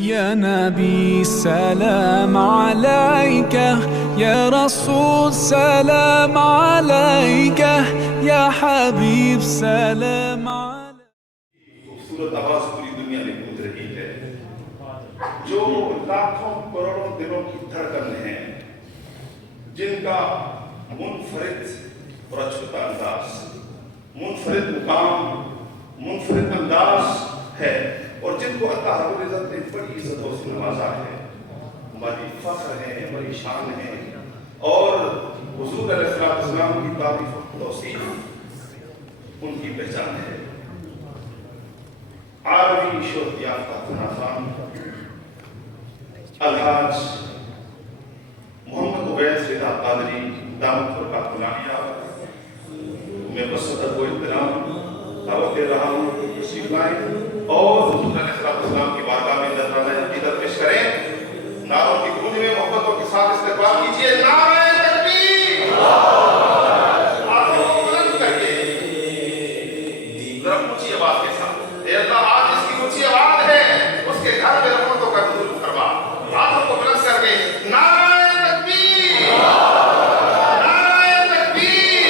يا نبي سلام عليك، يا رسول سلام عليك، يا حبيب سلام عليك. خوبصورت آواز پوری دنیا میں گونج رہی ہے، جو لاکھوں کروڑوں دلوں کی دھڑکن ہے، جن کا منفرد اور اچھوتا انداز، منفرد مقام، منفرد انداز ہے، اور جن کو اللہ رب العزت نے بڑی عزتوں سے نوازا ہے، ہماری فخر ہے، ہماری شان ہے، اور حضور علیہ السلام کی تعریف و توصیف ان کی پہچان ہے۔ عالمی شہرت یافتہ خان الحاج محمد عبید رضا قادری دامت برکاتہ العالیہ میں بصدر کو احترام دعوت دے رہا ہوں، تشریف لائیں اور حضور علیہ السلام کی بارگاہ میں نذرانہ عقیدت پیش کریں۔ نعروں کی گونج میں محبتوں کے ساتھ استقبال کیجیے۔ نعرہ تکبیر، ہاتھوں کو بلند کریے ذرا اونچی آواز کے ساتھ۔ اے اللہ، آج اس کی اونچی آواز ہے، اس کے گھر میں رحمتوں کا نزول فرما۔ ہاتھوں کو بلند کر کے نعرہ تکبیر، نعرہ تکبیر،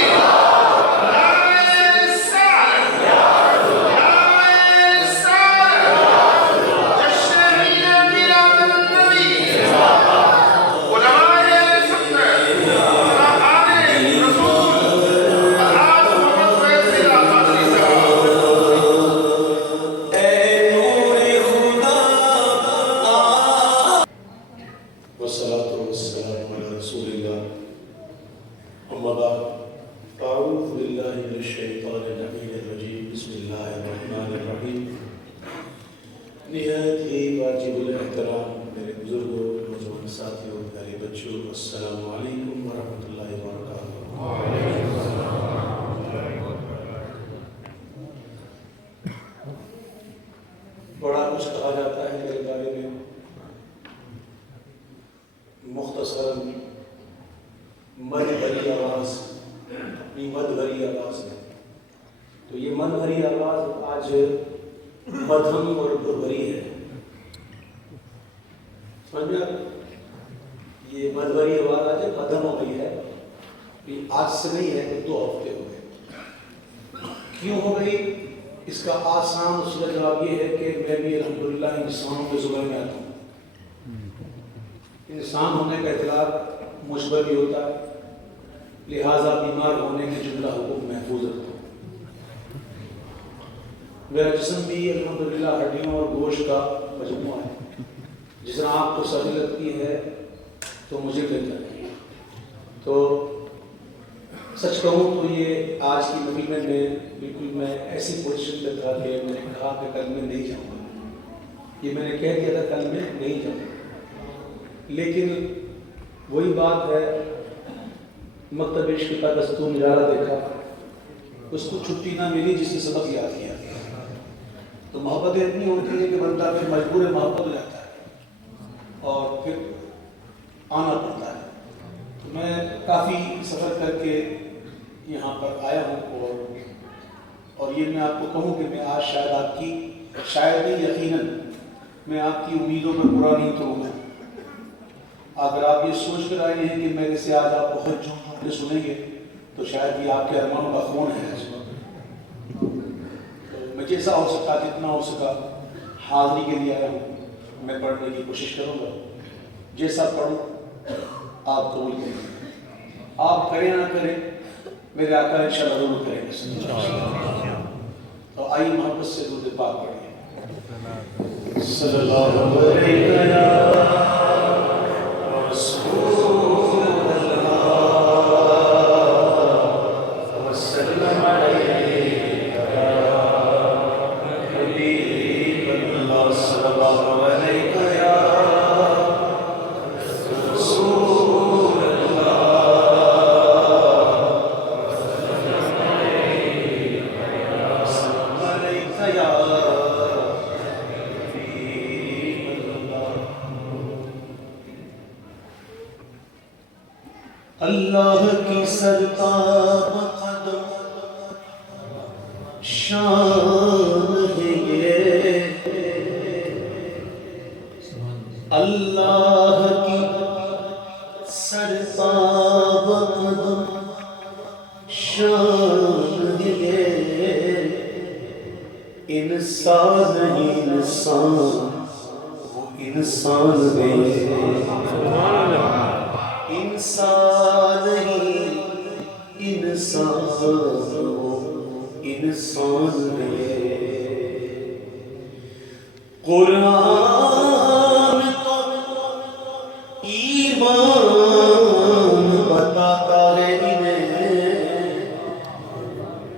نہایت ہی واجب الاحترام میرے بزرگوں، نوجوان ساتھیوں، پیارے بچوں، السلام علیکم ورحمۃ اللہ وبرکاتہ۔ بڑا کچھ کہا جاتا ہے میرے بارے میں، مختصراً مد بھری آواز، اپنی مد بھری آواز میں، تو یہ مد بھری آواز آج مدھم اور بھربھری ہے، سمجھ میں یہ مدھبری آواز آج مدھم ہو گئی ہے، آج سے نہیں ہے کہ 2 ہفتے ہو گئے۔ کیوں ہو گئی؟ اس کا آسان اس کا جواب یہ ہے کہ میں بھی الحمدللہ انسانوں کے زمرے میں آتا ہوں۔ انسان ہونے کا اطلاق مثبت بھی ہوتا ہے، لہٰذا بیمار ہونے کے جملہ حقوق محفوظ رکھتا ہوں۔ میرا جسم بھی الحمدللہ ہڈیوں اور گوشت کا مجموعہ ہے، جس طرح آپ کو سردی لگتی ہے تو مجھے لگ جاتی ہے۔ تو سچ کہوں تو یہ آج کی محفل میں بالکل میں ایسی پوزیشن پہ تھا کہ میں نے کہا کہ کل میں نہیں جاؤں گا، یہ میں نے کہہ دیا تھا کل میں نہیں جاؤں گا، لیکن وہی بات ہے، مکتب عشق کا دستور نظارہ دیکھا، اس کو چھٹی نہ ملی جس نے سبق یاد کیا، تو محبت اتنی ہوتی ہے کہ بندہ پھر مجبور محبت ہو جاتا ہے اور پھر آنا پڑتا ہے۔ تو میں کافی سفر کر کے یہاں پر آیا ہوں، اور یہ میں آپ کو کہوں کہ میں آج شاید آپ کی، شاید نہیں یقیناً میں آپ کی امیدوں پر پورا نہیں کروں گا۔ اگر آپ یہ سوچ کر آئے ہیں کہ میرے سے آج آپ بہت جھوم کے سنیں گے تو شاید یہ آپ کے ارمانوں کا خون ہے۔ میں جیسا ہو سکا، جتنا ہو سکا حاضری کے لیے آیا ہوں، میں پڑھنے کی کوشش کروں گا، جیسا پڑھوں آپ قبول کریں، آپ کریں نہ کریں میرے آقا انشاءاللہ ضرور کریں گے۔ تو آئیے محبت سے درود پاک پڑھیں۔ صلی اللہ علیہ اللہ کی سرتاب قدم شان ہے یہ، اللہ کی سرتاب قدم شان ہے، انسان نہیں انسان، وہ انسان ہے، انسان نہیں انسان، وہ انسان ہے۔ قرآن تو ایمان بتاتا ہے انہیں،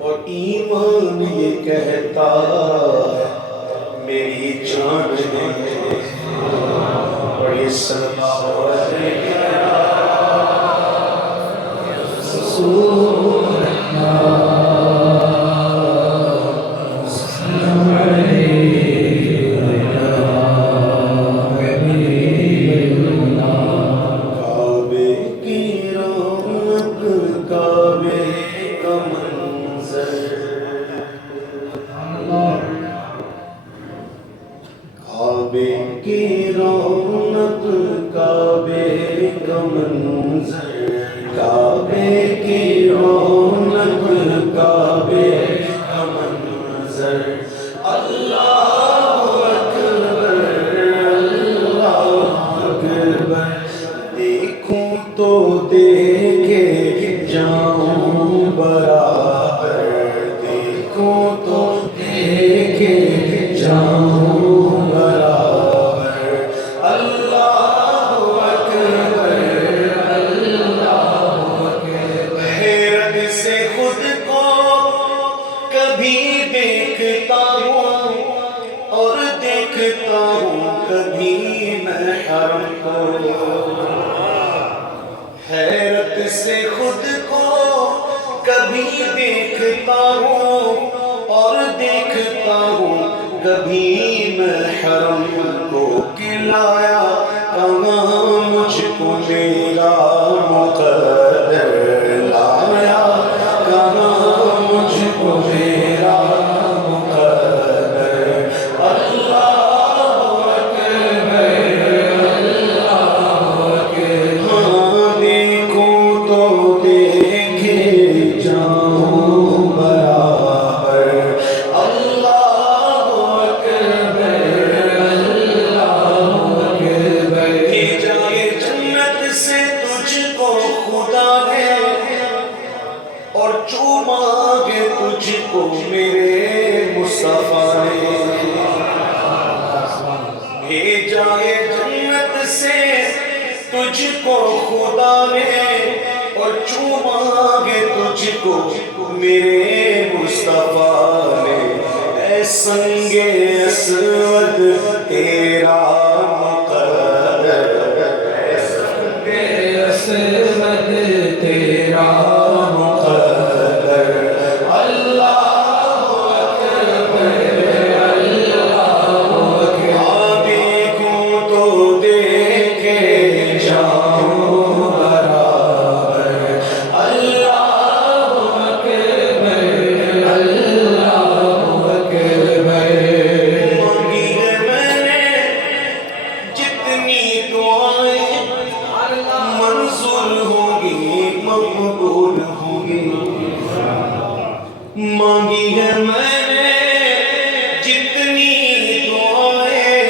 اور ایمان یہ کہتا ہے میری جان ہے، اور یہ سلوات ہے رسول کعبے کی رونق، کعبے کا منظر، کعبے کی رونق، کعبے کا منظر، کعبے کی رونق، کعبے کا منظر، اللہ اکبر، اللہ اکبر، دیکھوں تو دیکھے جاؤں برابر، دیکھوں تو دیکھے جاؤں برابر، اللہ اکبر، اللہ اکبر، حیرت سے خود کو کبھی دیکھتا ہوں، اور دیکھتا ہوں کبھی میں حرم کو، حیرت سے خود کو کبھی دیکھتا ہوں، اور دیکھتا ہوں کبھی میں حرم کو، کہ لایا کہاں مجھ کو میرا مقدر، لایا کہاں مجھ کو میرا مقدر، اللہ دیکھوں تو دیکھے جاؤں برابر، اللہ اکبر، اللہ اکبر، کہ جائے جنت سے تجھ کو خدا ہے، اور چوما گے تجھ کو میرے مصطفیٰ نے، بھیجا ہے جنت سے تجھ کو خدا نے، اور چوما گے تجھ کو میرے مصطفیٰ نے، اے سنگ اسود تیرا مقدر، اے سنگ اسود تیرا مقدر، اللہ اکبر، اللہ اکبر، دیکھوں تو دیکھے جاؤں برابر، اللہ اکبر، اللہ اکبر، مانگی ہے میں نے جتنی دعائیں منظور ہوں گی، مقبول ہوں گی، مانگی ہے میں نے جتنی دعائیں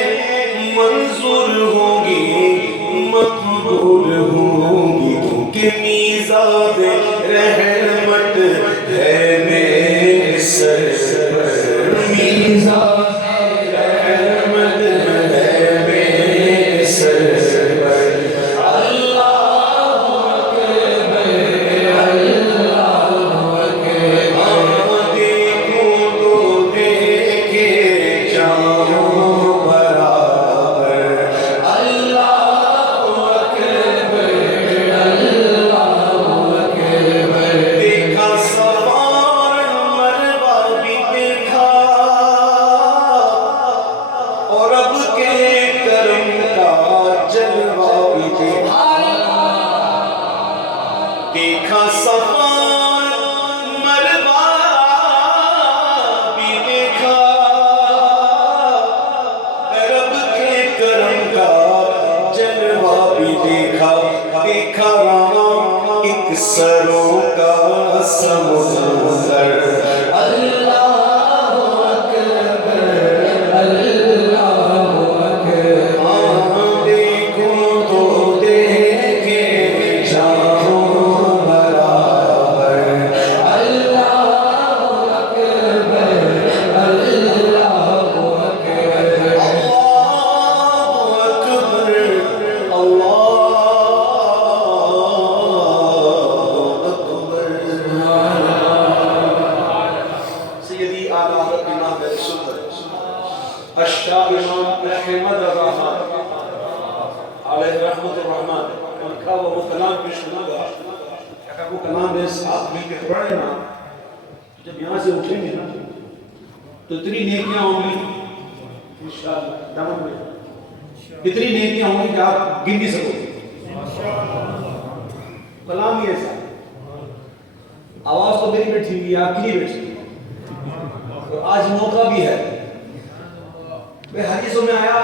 منظور ہوں گی، مقبول ہوں گی، کیونکہ میزان رحمت ہے میرے سر پر، میزان رحمت ہے میرے سر پر، اللہ اکبر، اللہ اکبر، دیکھوں تو دیکھے جاؤں برابر، اللہ اکبر، اللہ اکبر، دیکھا سوار مروا بھی دیکھا، اور اب کے کرم کا جلوہ بھی دیکھا، دیکھا سوار مروا بھی دیکھا، رب کے کرم کا بھی دیکھا دیکھا وہاں ایک سروں کا سمندر جب یہاں سے اٹھیں گے نا تو اتنی نیکیاں ہوں گی انشاءاللہ دامن میں اتنی نیکیاں ہوں گی کہ آپ گن نہیں سکو گے. کلام ہی ایسا آواز تو میری بیٹھی ہوئی ہے آپ کی نہیں بیٹھی ہوئی تو آج موقع بھی ہے. حدیثوں میں آیا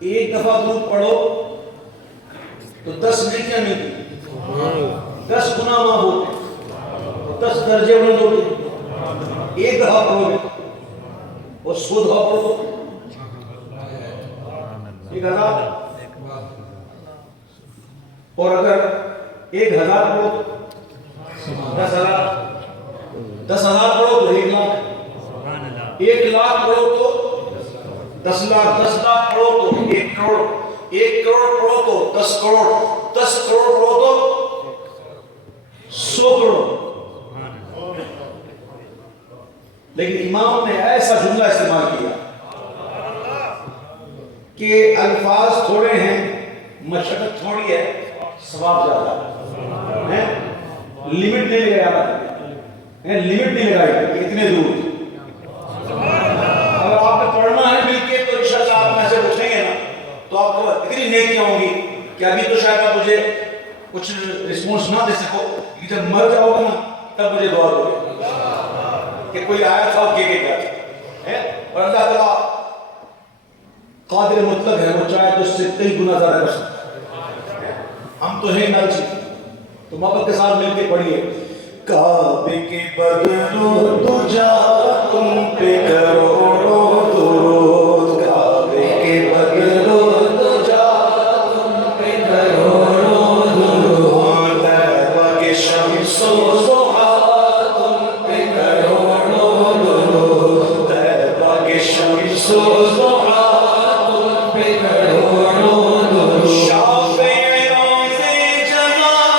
ایک دفعہ درود پڑھو تو 10 نیکیاں ملتی 10 گناہ معاف ہوتے 10 درجے بلند ہوتے. ایک دفعہ پڑھو گے اور 100 دفعہ پڑھو 1000 اور اگر 1000 پڑھو تو 10,000 10,000 پڑھو تو 1 لاکھ 1 لاکھ پڑھو تو 10 لاکھ 10 لاکھ پڑھو تو 1 کروڑ 1 کروڑ پڑھو تو 10 کروڑ 10 کروڑ پڑھو تو 100 کروڑ. لیکن امام نے ایسا جملہ استعمال کیا کہ الفاظ تھوڑے ہیں مشقت تھوڑی ہے ثواب زیادہ ہے. لمٹ نہیں لگائی کہ اتنے دور. اگر آپ نے پڑھنا ہے مل کے تو انشاءاللہ آپ میں سے اٹھیں گے نا تو آپ کو اتنی نیکیاں ہوں گی کہ ابھی تو شاید آپ مجھے کچھ رسپونس نہ دے سکو لیکن جب مر جاؤ گے نا تب مجھے دعا دو کہ کوئی آیا تھا وہ کہہ کے گیا تھا. اور اللہ تعالیٰ قادر مطلق ہے وہ چاہے تو اس سے کئی گنا زیادہ کر سکتا ہے. ہم تو ہیں نالچی تو محبت کے ساتھ مل کے پڑھیے. کعبے کے بدلو تو جا تم پہ کروڑوں درود کعبے کے بدلو تو جا تم پہ کروڑوں درود طیبہ کے شمس و ضحا تم پہ کروڑوں درود طیبہ کے شمس و ضحا تم پہ کروڑوں درود شافع روز جہاں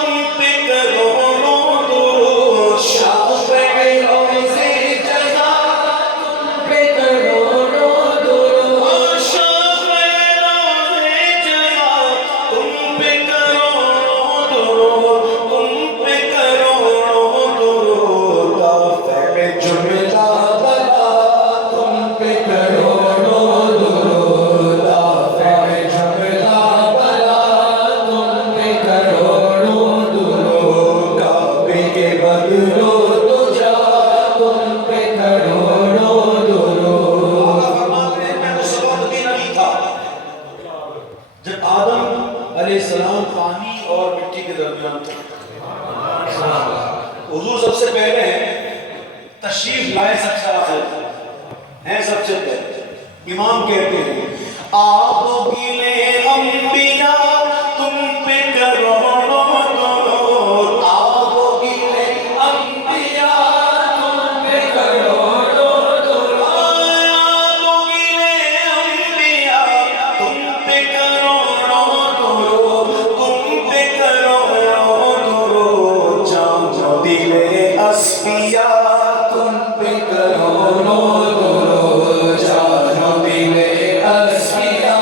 تم پہ کروڑوں درود شافع روز جہاں تم پہ کروڑوں درود شافع روز جہاں تم پہ کروڑوں درود تم پہ کروڑوں درود رافع جملہ بلا تم پہ کروڑوں درود رافع جملہ بلا تم پہ کروڑوں درود کعبے کے بدلو تو جا تم پہ کروڑوں درود. آقا فرماتے ہیں میں اس وقت بھی نبی تھا جب آدم علیہ السلام پانی اور مٹی کے درمیان تھے. حضور سب سے پہلے ہیں تشریف لائے سب سے آخر ہیں سب سے پہلے. امام کہتے ہیں آپ گلے انبیاء تم پہ کروڑوں درود آپ گلے انبیاء تم پہ کروڑوں درود آپ گلے انبیاء تم پہ کروڑوں درود تم پہ کروڑوں درود جان دل اصفیاء تم پہ کروڑوں درود جان دل اصفیاء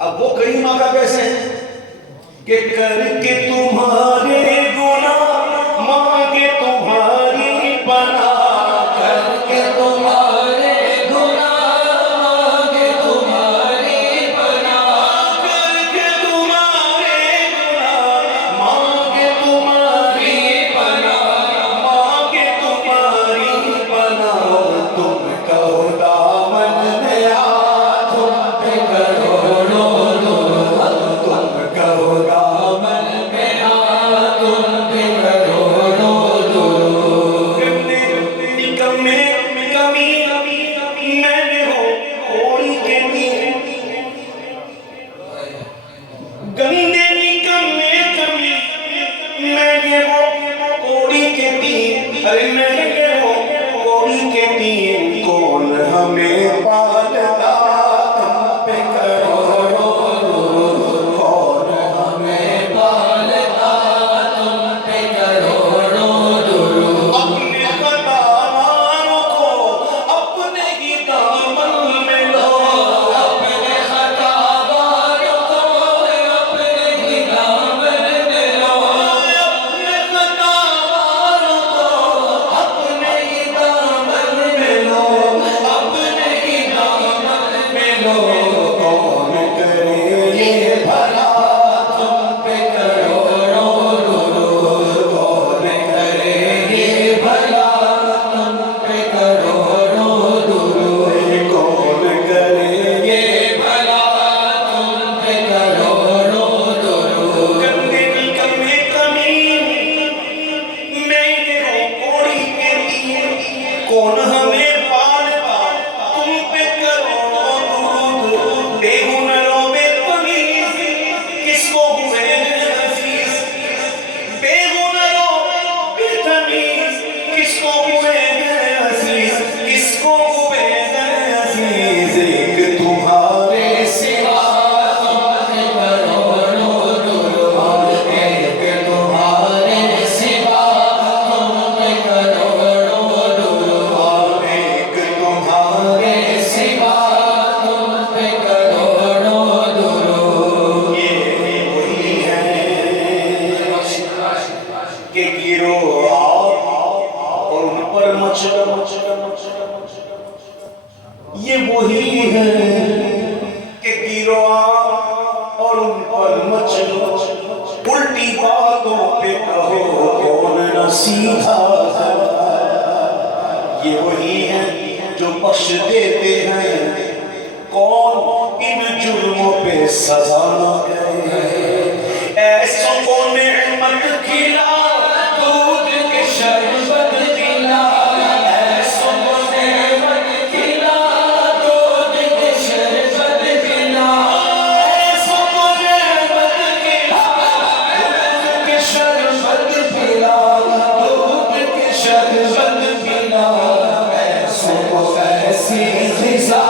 اب وہ کریم آقا کیسے ہیں کہ کر کے تمہارے گناہ مانگے تمہاری پناہ، کر کے تمہارے گناہ مانگے تمہاری پناہ، کر کے تمہارے گناہ مانگے تمہاری پناہ، مانگے تمہاری پناہ، تم کہو دامن میں آ تم پہ کروڑوں درود، تم کہو دامن میں آ تم پہ کروڑوں درود، نکمے کمی میں نے ہو کوڑی کے تیر، گندے نکمے کمی میں نے ہو کوڑی کے تیر، ارے میں نے ہو کوڑی کے تیر، کون ہمیں پالتا تم پہ کروڑوں درود، کون ہمیں پالتا تم پہ کروڑوں درود، اپنے خطاواروں کو اپنے ہی دامن میں لو، اپنے خطاواروں کو اپنے ہی دامن میں لو، اپنے خطاواروں کو اپنے ہی دامن میں لو، اپنے ہی دامن میں لو، کون کرے یہ بھلا تم پہ کروڑوں درود، کون کرے یہ بھلا تم پہ کروڑوں درود، کون کرے یہ بھلا تم پہ کروڑوں درود، گندے نکمے کمین میں نے ہو کوڑی کے تیر، کون ہمیں پالتا تم پہ کروڑوں درود، بے ہنروں بے تمیز کس کو ہوئے عزیز، بے ہنروں بے تمیز کس کو ہوئے عزیز، کس کو ہوئے عزیز، ایک تمہارے سوا تم پہ کروڑوں درود، ایک تمہارے سوا تم پہ کروڑوں درود، ایک تمہارے سوا تم پہ کروڑوں درود، یہ وہی ہے کہ گرو آؤ اور ان پر مچلو، یہ وہی ہے کہ گرو آؤ اور ان پر مچلو، الٹی باتوں پہ کہو کون نہ سیدھا ہے، یہ وہی ہیں جو بخش دیتے ہیں کون ان جرموں پہ سزا نہ دے، ایسوں کو نعمت کھلا دودھ کے شربت پلا، ایسوں کو نعمت کھلا دودھ کے شربت پلا، ایسوں کو نعمت کھلا دودھ کے شربت پلا، دودھ کے شربت پلا، ایسوں کو ایسی غذا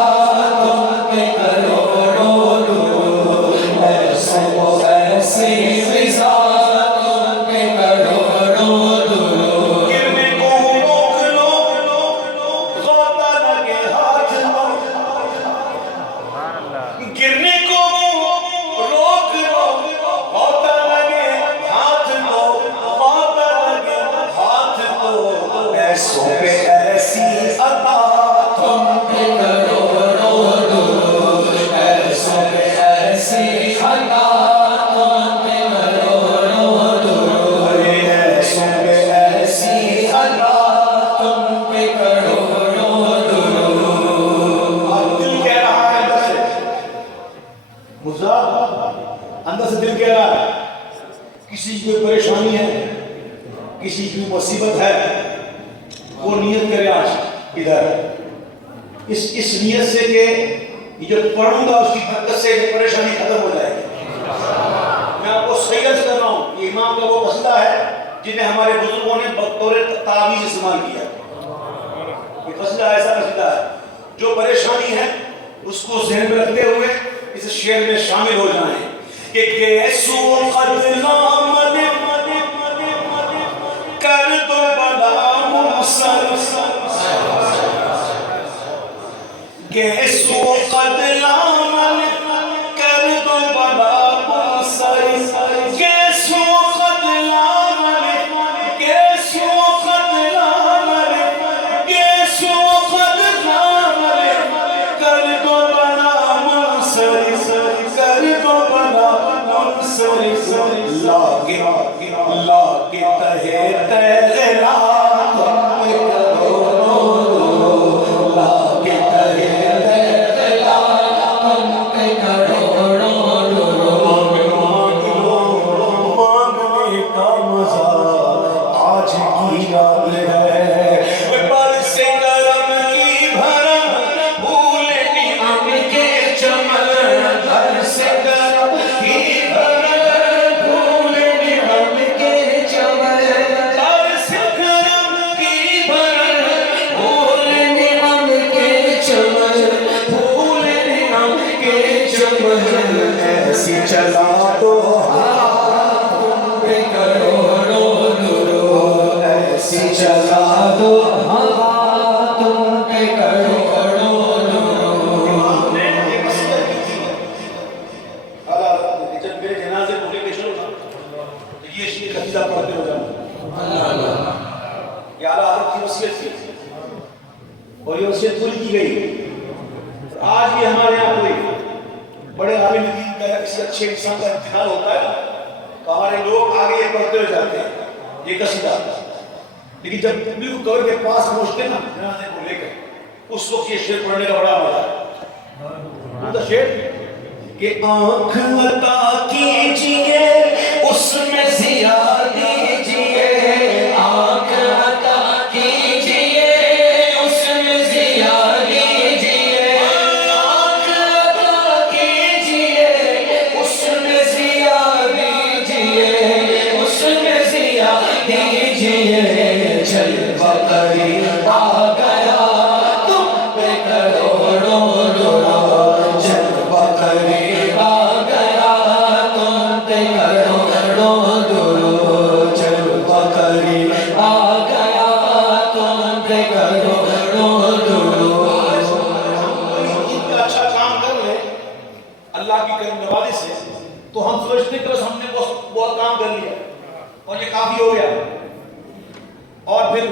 تم پہ کروڑوں درود، ایسوں کو ایسی غذا تم پہ کروڑوں درود، گرنے کو روک لو غوطہ لگے ہاتھ لو، گرنے کو روک لو غوطہ لگے ہاتھ لو، غوطہ لگے ہاتھ لو، ایسوں پہ ایسی عطا تم پہ کروڑوں درود، ایسوں پہ ایسی عطا تم پہ کروڑوں درود، ایسوں پہ ایسی عطا تم پہ کروڑوں درود، اب دل کہہ رہا ہے اندر سے، اندر سے دل کہہ رہا ہے کسی کی کوئی پریشانی ہے، کسی کی مصیبت ہے، وہ نیت کرے آج ادھر اس نیت سے کہ یہ جو پڑھوں گا اس کی برکت سے یہ پریشانی ختم ہو جائے گی، میں آپ کو صحیح عرض کر رہا ہوں، یہ امام کا وہ قصیدہ ہے جنہیں ہمارے بزرگوں نے بطور تعویذ استعمال کیا، یہ قصیدہ ایسا قصیدہ ہے جو پریشانی ہے اس کو ذہن میں رکھتے ہوئے اس شعر میں شامل ہو جائیں کہ گیسو قد نامد کر دو بلا منصرف، گیسو قد نامد کر لاگے تہے تیرا لاگے تہے تیرا مانگنے کا مزہ آج کی یاد ہے برس کرم کی بھرم بھول نعم کے چمن برس کرم کی بھرم بھول نعم کے چمن برس کرم کی بھرم بھول نعم کے چمن بھول نعم کے چمن ایسی چلا دو ایسی چلا دو ہوا تم پہ کروڑوں جب میرے جنازے پڑھنے کے شروع تو یہ شیئر قصیدہ پڑھتے ہو جاؤں یہ اعلیٰ حضرت کی وصیت تھی اور یہ وصیت پوری کی گئی آج بھی ہمارے یہاں کوئی بڑے عالم دین کا یا کسی اچھے انسان کا انتقال ہوتا ہے تو ہمارے لوگ آگے یہ پڑھتے ہوئے جاتے ہیں یہ قصیدہ لیکن جب بالکل قبر کے پاس پہنچتے نا جنازے کو لے کر اس وقت یہ شعر پڑھنے کا بڑا مزہ ہے کون سا شعر کہ آنکھ عطا کیجئے اس میں ضیا دیجئے آنکھ عطا کیجئے اس میں ضیا دیجئے آنکھ عطا کیجئے اس میں ضیا دیجئے اس میں ضیا دیجئے جلوہ قریب آ گیا تم پہ کروڑوں درود جلوہ قریب آ گیا تم پہ کروڑوں درود جلوہ قریب آ گیا تم پہ کروڑوں درود اتنا اچھا کام کر لے اللہ کی کرم نوازی سے تو ہم سمجھتے کہ بس ہم نے بہت کام کر لیا اور یہ کافی ہو گیا اور پھر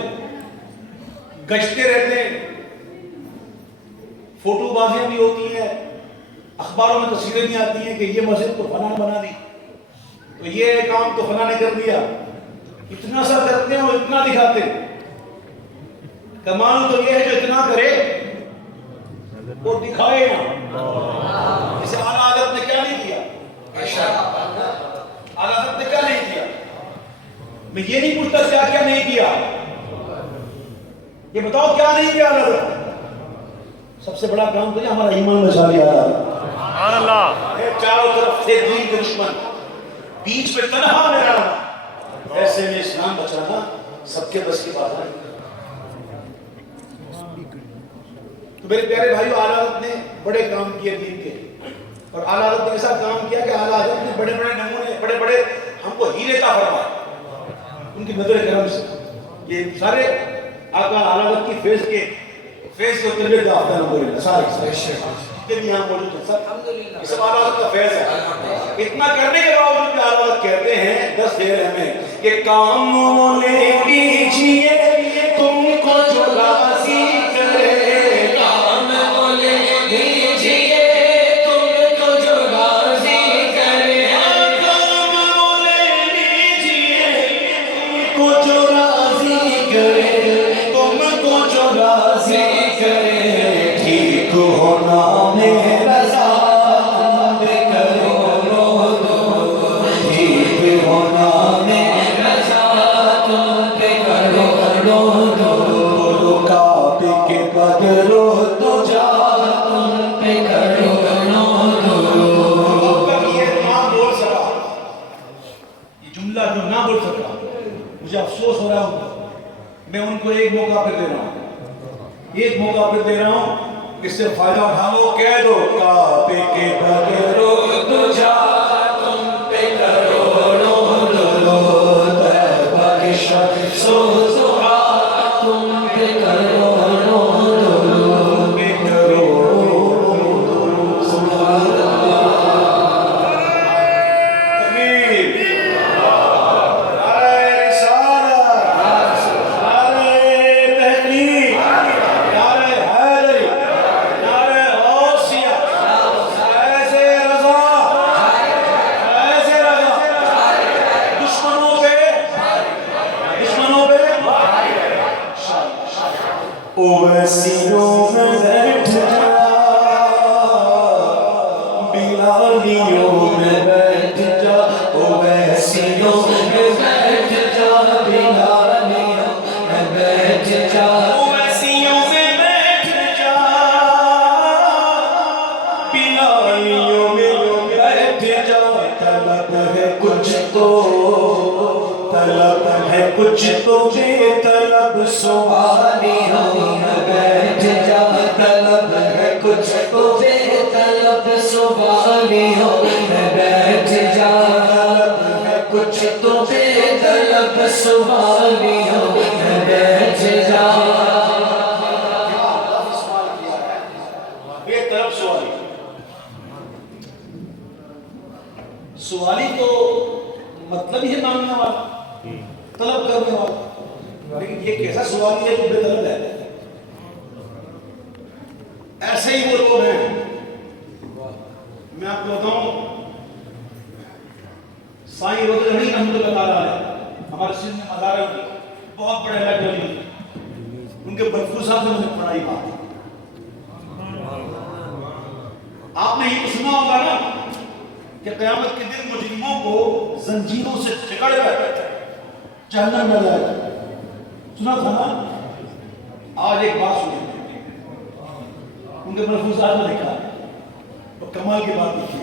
گشتے رہتے ہیں فوٹو بازیاں بھی ہوتی ہیں اخباروں میں تصویریں بھی آتی ہیں کہ یہ مسجد تو فلاں نے بنا دی تو یہ کام تو فلاں نے کر دیا اتنا سا کرتے ہیں اور اتنا دکھاتے ہیں کمال تو یہ ہے جو اتنا کرے وہ دکھائے نا جسے اعلیٰ حضرت نے کیا نہیں کیا اعلیٰ حضرت نے کیا نہیں کیا میں یہ نہیں پوچھتا کیا کیا نہیں کیا یہ بتاؤ کیا نہیں کیا اللہ سب سے بڑا کام تو یہ ہمارا ایمان بچا لیا سبحان اللہ چاروں طرف تھے دین کے دشمن بیچ میں تنہا میرا رہا ایسے میں اسلام بچانا سب کے بس کی بات ہے تو میرے پیارے بھائیو اعلیٰ حضرت نے بڑے کام کیے دین کے اور اعلیٰ حضرت نے ایسا کام کیا کہ اعلیٰ حضرت نے بڑے بڑے نمونے بڑے بڑے ہم کو ہیرے عطا فرمائے ان کی نظر کرم سے یہ سارے آقا اعلیٰ حضرت کی فیض کو تربیت یافتہ نمبر سارے جتنے بھی یہاں موجود ہیں سب یہ سب اعلیٰ حضرت کا فیض ہے اتنا کرنے کے باوجود بھی اعلیٰ حضرت کہتے ہیں 10 دیر ہمیں کہ کام لے لیجیے تم کو جو راضی کرے کام لے لیجیے تم کو جو راضی کرے کام لے لیجیے تم کو جو راضی کرے تم کو جو راضی کرے ٹھیک ہونا میں رضا تم کروڑوں ٹھیک ہونا میں رضا تم کروڑوں کعبے کے بدرو تو جا تم پہ کروڑوں یہ نہ بول سکا یہ جملہ جو نہ بول سکا مجھے افسوس ہو رہا ہوں میں ان کو ایک موقع پہ دے رہا ہوں ایک موقع پہ دے رہا ہوں اس سے فائدہ اٹھاؤ کہہ دو کعبے کے بدرو تو جا تم پہ کروڑوں درود طیبہ کے شمس و ضحا تم پہ کروڑوں درود پہ کروڑوں درود سبحان اللہ تکبیر نعرہ رسالت نعرہ تحقیق نعرہ حیدری نعرہ غوثیہ فیض رضا کچھ تو بے طلب سوالیوں میں بیٹھ جا، طلب ہے کچھ تو بے طلب سوالیوں میں بیٹھ جا، طلب ہے کچھ تو بے طلب سوالیوں میں بیٹھ جا۔ بے طلب سوالی، سوالی تو مطلب ہی ہے مانگنے والا، طلب کرنے والا، لیکن یہ کیسا سوالی ہے جو بے طلب ہے؟ ایسے ہی وہ لوگ ہیں، میں آپ کو بتاؤں، سائیں روز رہی رحمۃ اللہ تعالیٰ علیہ ہمارے سندھ میں مزار ہے، بہت بڑے اللہ کے ولی، ان کے بلفور صاحب سے میں نے پڑھائی بات۔ آپ نے یہ تو سنا ہوگا نا کہ قیامت کے دن مجرموں کو زنجیروں سے جکڑ کر جہنم میں جائے گا، سنا تھا نا؟ آج ایک بات سنیں، ان کے بلفور صاحب نے لکھا اور کمال کی بات لکھی،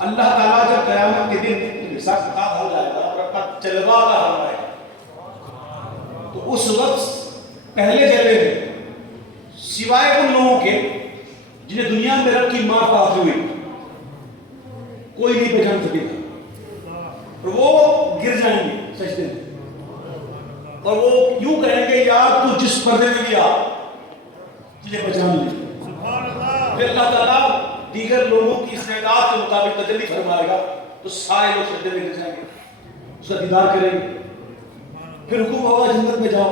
اللہ تعالیٰ جب قیامت کے دن حساب کتاب ہو جائے گا اور اپنا جلوہ کا ہو جائے گا، تو اس وقت پہلے جلوے میں سوائے ان لوگوں کے جنہیں دنیا میں رب کی معرفت ہوئی کوئی نہیں پہچان سکے گا، اور وہ گر جائیں گے سجدے میں، اور وہ یوں کہیں گے یار تو جس پردے میں گیا تجھے پہچان لے۔ پھر اللہ تعالیٰ دیگر لوگوں کی استعداد کے مطابق تجلی فرمائے گا تو سارے لوگ سجدے میں گر جائیں گے، اس کا دیدار کریں گے، پھر حکم ہوگا جنت میں جاؤ،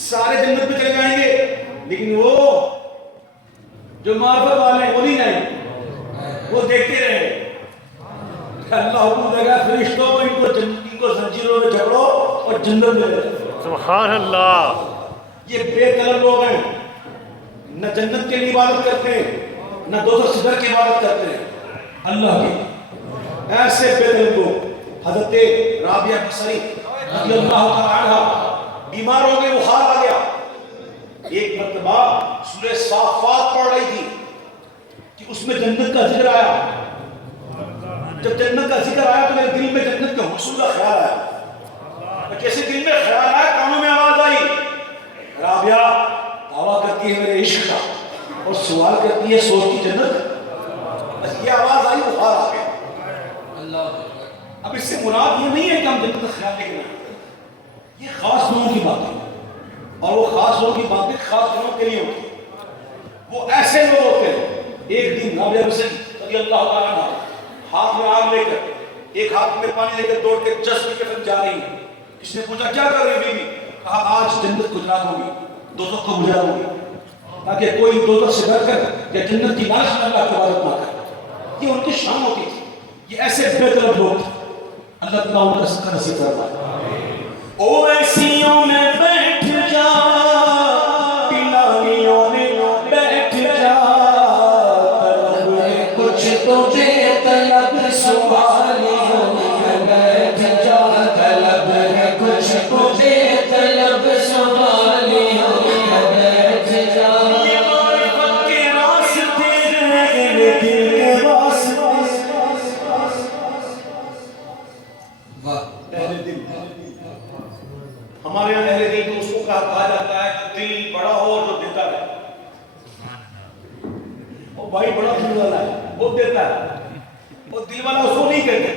سارے جنت میں چلے جائیں گے، لیکن وہ جو معرفت والے ہیں وہ نہیں جائیں گے، وہ دیکھتے رہیں گے۔ اللہ حکم دے گا فرشتوں ان کو زنجیروں میں جکڑو اور جنت میں لے جاؤ۔ سبحان اللہ۔ یہ بے طلب لوگ ہیں، نہ جنت کے لیے عبادت کرتے ہیں نہ دوزخ سے ڈر کی عبادت کرتے ہیں اللہ کی، ایسے بے طلب لوگ۔ حضرت رابعہ بصری رضی اللہ تعالی عنہ بیمار ہو گئے، بخار آ گیا، ایک مرتبہ سورہ صافات پڑھ رہی تھی کہ اس میں جنت کا ذکر آیا، جب جنت کا ذکر آیا تو میرے دل میں جنت کے حصول کا خیال آیا، جیسے دل میں خیال آیا کانوں میں آواز آئی، رابعہ دعویٰ کرتی ہے میرے عشق کا اور سوال کرتی ہے سوچ کی جنت، بس یہ آواز آئی بخار آ گیا۔ اب اس سے مراد یہ نہیں ہے کہ ہم جنت کا خیال لے کے نہ، یہ خاص لوگوں کی باتیں، اور وہ خاص لوگوں کی باتیں خاص لوگوں کے لیے ہوتی ہیں، وہ ایسے لوگ ہوتے ہیں۔ ایک دن رابعہ بصری رضی اللہ تعالیٰ عنہ ہاتھ میں آگ لے کر، ایک ہاتھ میں پانی لے کر دوڑ کے جذب کے طرف جا رہی ہیں۔ کس نے پوچھا کیا کر رہی بیوی؟ کہا آج جنت کو جلا دوں گی، دوزخ کو بجھا دوں گی، تاکہ کوئی دوزخ سے ڈر کر یا جنت کی لالچ میں اللہ کی عبادت نہ کرے۔ یہ ان کی شان ہوتی تھی، یہ ایسے بے طلب لوگ تھے، اللہ تعالیٰ ان کا صدقہ نصیب فرمائے۔ او ایسیوں میں بیٹھ جا، پلانیوں میں بیٹھ جا، طلب ہے کچھ تو بے طلب سوالیوں میں بیٹھ جا، طلب ہے کچھ تو بے طلب سوالیوں میں بیٹھ جا۔ یہ معرفت کے راستے ہیں، دل کے واسطے، اہل دل، ہمارے یہاں اہل دل تو اس کو کہا جاتا ہے کہ دل بڑا ہو اور جو دیتا ہے، وہ بھائی بڑا دل والا ہے وہ دیتا ہے، وہ دل والا اس کو نہیں کہتے۔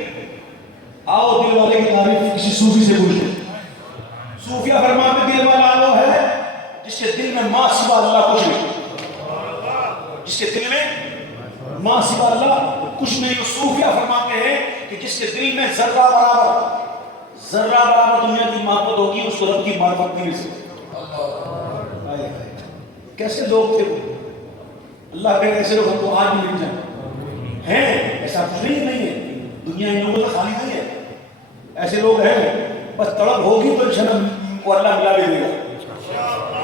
آؤ دل والے کی تعریف کسی صوفی سے پوچھیں، صوفیہ فرماتے دل والا وہ ہے جس کے دل میں ماں سوا اللہ کچھ نہیں، جس کے دل میں ماں سوا اللہ کچھ نہیں۔ صوفیہ فرماتے ہیں کہ جس کے دل میں ذرہ برابر دنیا کی محبت ہوگی اس کو رب کی معرفت نہیں مل سکتی۔ کیسے لوگ تھے وہ؟ اللہ کہے ایسے لوگ ہم کو آج بھی مل جائیں ہیں، ایسا کچھ نہیں ہے، دنیا ان لوگوں سے خالی نہیں ہے، ایسے لوگ ہیں، بس طلب ہوگی تو انشاءاللہ کو اللہ ملا بھی دے گا۔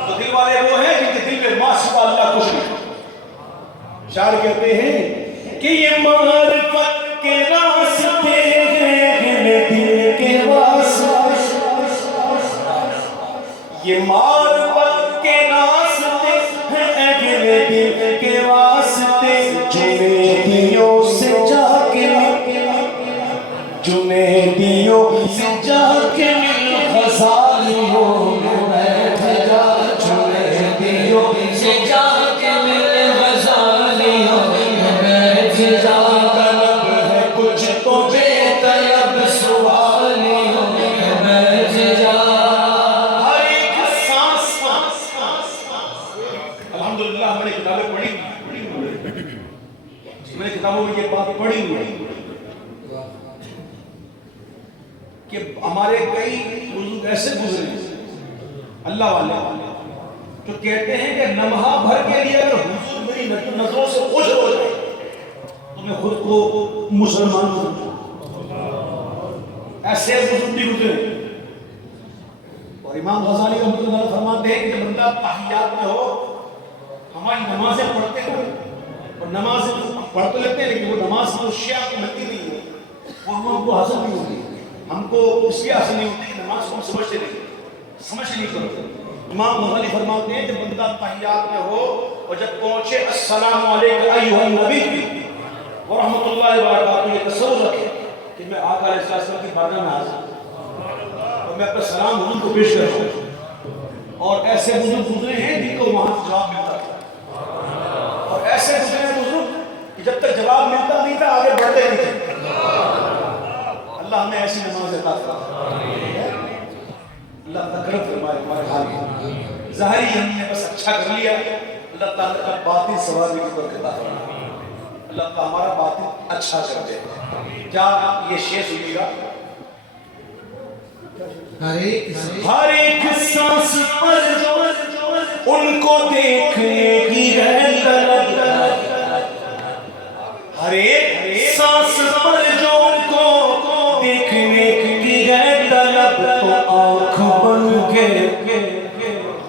تو دل والے وہ ہیں جن کے دل میں ماں سوا اللہ کچھ نہیں۔ شاعر کہتے ہیں کہ یہ معرفت کے راستے ہیں دل کے واسطے، یہ معرفت کے راستے ہیں اہل دل کے واسطے، جنیدیوں سے جا کے، جنیدیوں سے جا کے بات پڑھی ہوئی ہے کہ ہمارے کئی بزرگ ایسے گزرے اللہ والے جو کہتے ہیں کہ لمحہ بھر کے لیے اگر حضور میری نظروں سے اوجھل ہو جائے تو میں خود کو مسلمان سمجھوں. ایسے بزرگ بھی گزرے. اور امام غزالی رحمۃ اللہ علیہ فرماتے ہیں کہ جب بندہ تحیات میں ہو, ہماری نمازیں پڑھتے ہیں اور نماز پڑھ تو لیتے ہیں لیکن وہ نماز کو شیعہ کو ملتی نہیں ہے, وہ ہم کو حاصل نہیں ہوتی, ہم کو اس لیے حاصل نہیں ہوتی کہ نماز کو ہم سمجھتے نہیں کرتے. امام غزالی فرماتے ہیں جب بندہ تحیات میں ہو اور جب پہنچے السلام علیکم ایھا النبی ورحمۃ اللہ وبرکاتہ, یہ تصور رکھے کہ میں آقا علیہ السلام کی بارگاہ میں حاضر ہوں اور میں اپنا سلام حضور کو پیش کر رہا ہوں. اور ایسے بزرگ گزرے ہیں جن کو وہاں سے جواب ملتا تھا, اور ایسے گزرے ہیں بزرگ کہ جب تک جواب ملتا نہیں تھا آگے بڑھتے نہیں تھے. اللہ ہمیں ایسی نماز عطا فرمائے, اللہ تکرم فرمائے ہمارے حال میں. ظاہری ہم نے بس اچھا کر لیا, اللہ تعالیٰ کا باطن ثواب کی برکت عطا فرمائے, اللہ تعالیٰ ہمارا باطن اچھا کر دے. کیا یہ شیخ سنیے گا, ہر ایک سانس پر ان کو دیکھنے کی ہے طلب, ہر ایک سانس پر جو ان کو دیکھنے کی ہے طلب,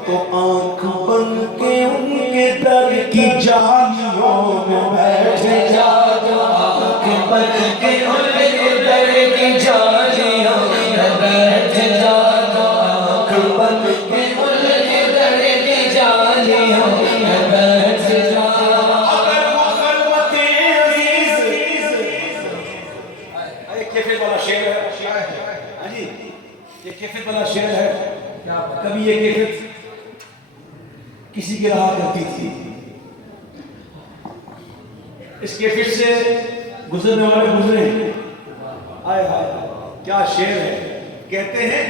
تو آنکھ بن کے ان کے در کی جالیوں میں بیٹھ جا, آنکھ بن کے ان کے در کی جالیوں میں بیٹھ جا, آنکھ بن کے ان کے در کی جالیوں میں بیٹھ جا. اگر وہ خلوت عزیز, یہ کیفیت والا شعر ہے, ہاں جی یہ کیفیت والا شعر ہے. کبھی یہ کیفیت کسی کی رہا کرتی تھی, اس کیفیت سے گزرنے والے گزرے. آئے ہائے کیا شعر ہے, کہتے ہیں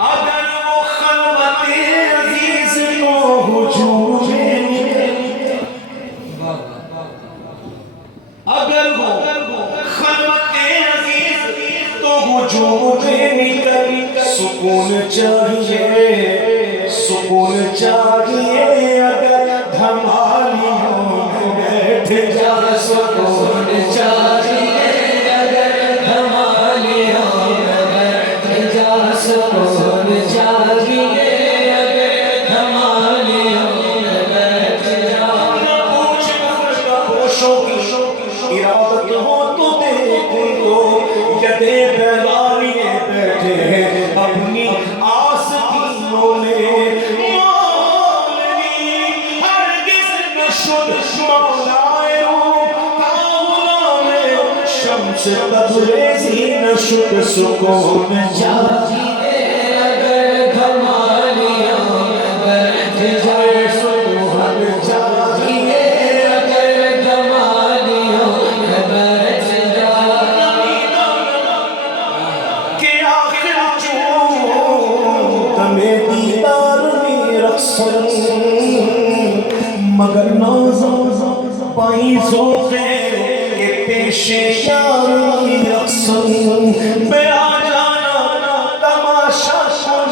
اگر وہ خلوت عزیز کو ہجوم اگر وہ خلوت عزیز تو ہجوم نکل, سکون چاہیے سکون چاہیے, اگر دھمالیوں میں بیٹھ جا, سکون چاہیے اگر دھمالیوں میں بیٹھ جا, سکون چاہیے اگر دھمالیوں میں بیٹھ جا. نہ پوچھ خرگوشوں کی ارادت ہو تو دیکھ لو, یدے بیلاریے بیٹھے ہیں اپنی آستینوں میں. مولوی ہرگز نہ شد مولائے غلام شمس تبریزی نہ شد, سکون چاہیے اگر دھمالیوں میں بیٹھ جائے, سکون چاہیے اگر دھمالیوں میں بیٹھ جائے. کہ آخر چون تمہیں دیدار میں رقصن, مگر نازاں پائی ذوقے کہ پیش یار میں رقصن. بے آ جانا تماشا شن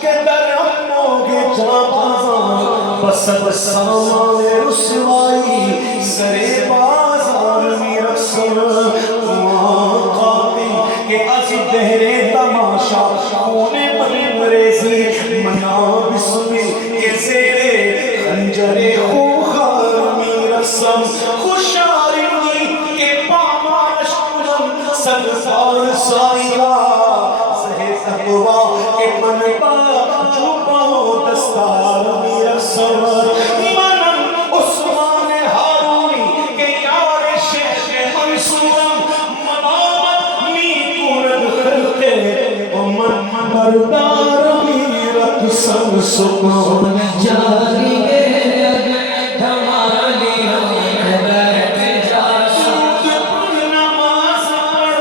کے در امنوں کے جا بازاں, بس اب سامان رسوائی سرے بازار میں رقصن. وہاں قاتل کے از بہرے تماشا خون من ریزی, منا بسم کے زیرے خنجر خوخار میں رقصن. خوشارنگی کے پاماش کنم سنسار سائرہ, زہر تقویٰ کے منبع جوبہ دستار میں رقصن. منم عثمان ہارونی کے یار شیخ منصورم, منامت می کند خلقے ومن بردار میں رقصن. سکون چاہیے اگر دھمالیوں میں بیٹھ جا, سود پر نماز پڑھ,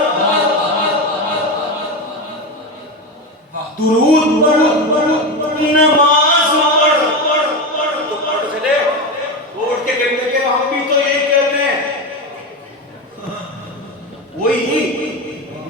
درود پڑھ, نماز پڑھ. تو پڑھ چلے, وہ اٹھ کے کہنے لگے ہم بھی تو یہی کہتے ہیں,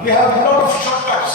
we have a lot of shortcuts।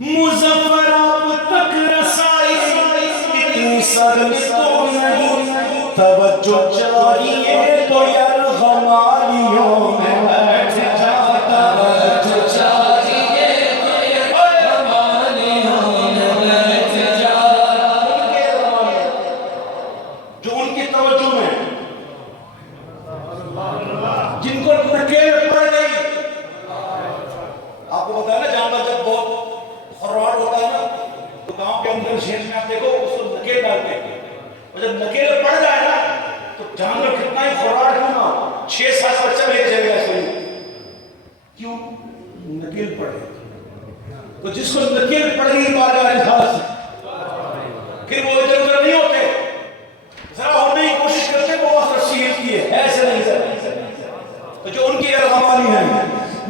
Muzaffar آپ تک رسائی اتنی سر میں تو نہیں توجہ چاہیے تو یار غمالیوں میں بیٹھ جاتا توجہ چاہیے تو یار غمالیوں میں بیٹھ جاتا جو ان کی توجہ میں جن کو نکیل پڑ گئی آپ کو بتایا نا جانور جب بہت خراٹ ہوتا ہے نا تو گاؤں کے اندر شہر میں آپ دیکھو اس کو نکیل ڈالتے ہیں اور جب نکیل پڑ جائے نا تو جانور کتنا ہی خراٹ کیوں نہ 6-7 بچہ لے کے چلے گا سوئی کیوں نکیل پڑ گئی تو جس کو نکیل پڑ گئی بارگاہ الہٰ سے پھر وہ ادھر ادھر نہیں ہوتے ذرا ہونے کی کوشش کرتے وہ وقت رسیل کی ہے ایسے نہیں سر تو جو ان کی ارغمانی ہے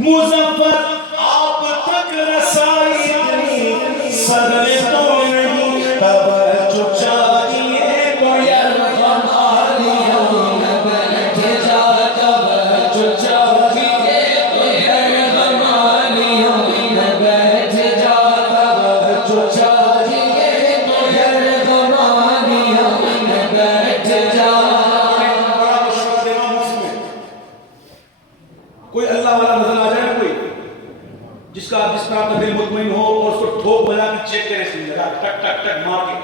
مظفر آپ تک رسائی اتنی سر تو نہیں توجہ چاہیے تو ارغمانیوں میں بیٹھ جاتا توجہ چاہیے تو ارغمانیوں میں بیٹھ جاتا توجہ چاہیے تو ارغمانیوں میں بیٹھ جاتا بڑا مشورہ دینا مجھ میں کوئی اللہ والا نظر آ جائے کوئی جس پر آپ کا دل مطمئن ہو اور اس کو ٹھوک بجا کے چیک کرے سن لگا ٹک ٹک ٹک مار کے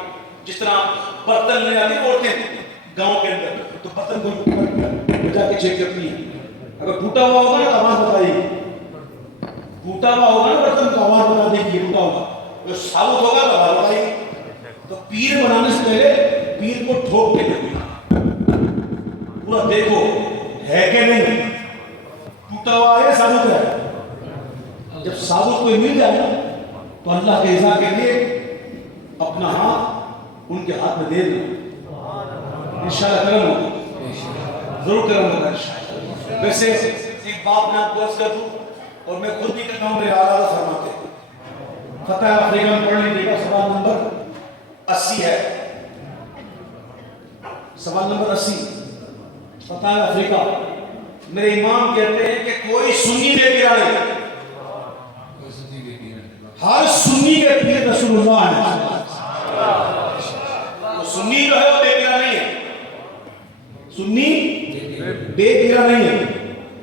جس طرح برتن لے آتی عورتیں گاؤں کے اندر تو برتن کو بجا کے چیک کرتی ہیں اگر ٹوٹا ہوا ہوگا نا تو آواز بتائیے ٹوٹا ہوا ہوگا نا برتن تو آواز بتا دے گی ٹوٹا ہوگا جو ثابت ہوگا تو آواز بتائیے تو پیر بنانے سے پہلے پیر کو ٹھوک کے دیکھو پورا دیکھو ہے کہ نہیں ٹوٹا ہوا ہے ثابت ہے جب ثابت کوئی مل جائے نا تو اللہ کے رضا کے لیے اپنا ہاتھ ان کے ہاتھ میں دے دو انشاءاللہ کرم ہوگا ضرور کرم ہوگا انشاءاللہ ویسے ایک بات میں آپ کو عرض کر دوں اور میں خود بھی کہتا ہوں میرے آلہ فرماتے ہیں فتح افریقہ میں پڑھ لیجیے گا سوال نمبر 80 ہے سوال نمبر 80 فتح افریقہ میرے امام کہتے ہیں کہ کوئی سنی بے پیرا نہیں ہر سنی کے پیر رسول اللہ ہے وہ سنی جو ہے وہ بے پیرا نہیں ہے سنی بے پیرا نہیں ہے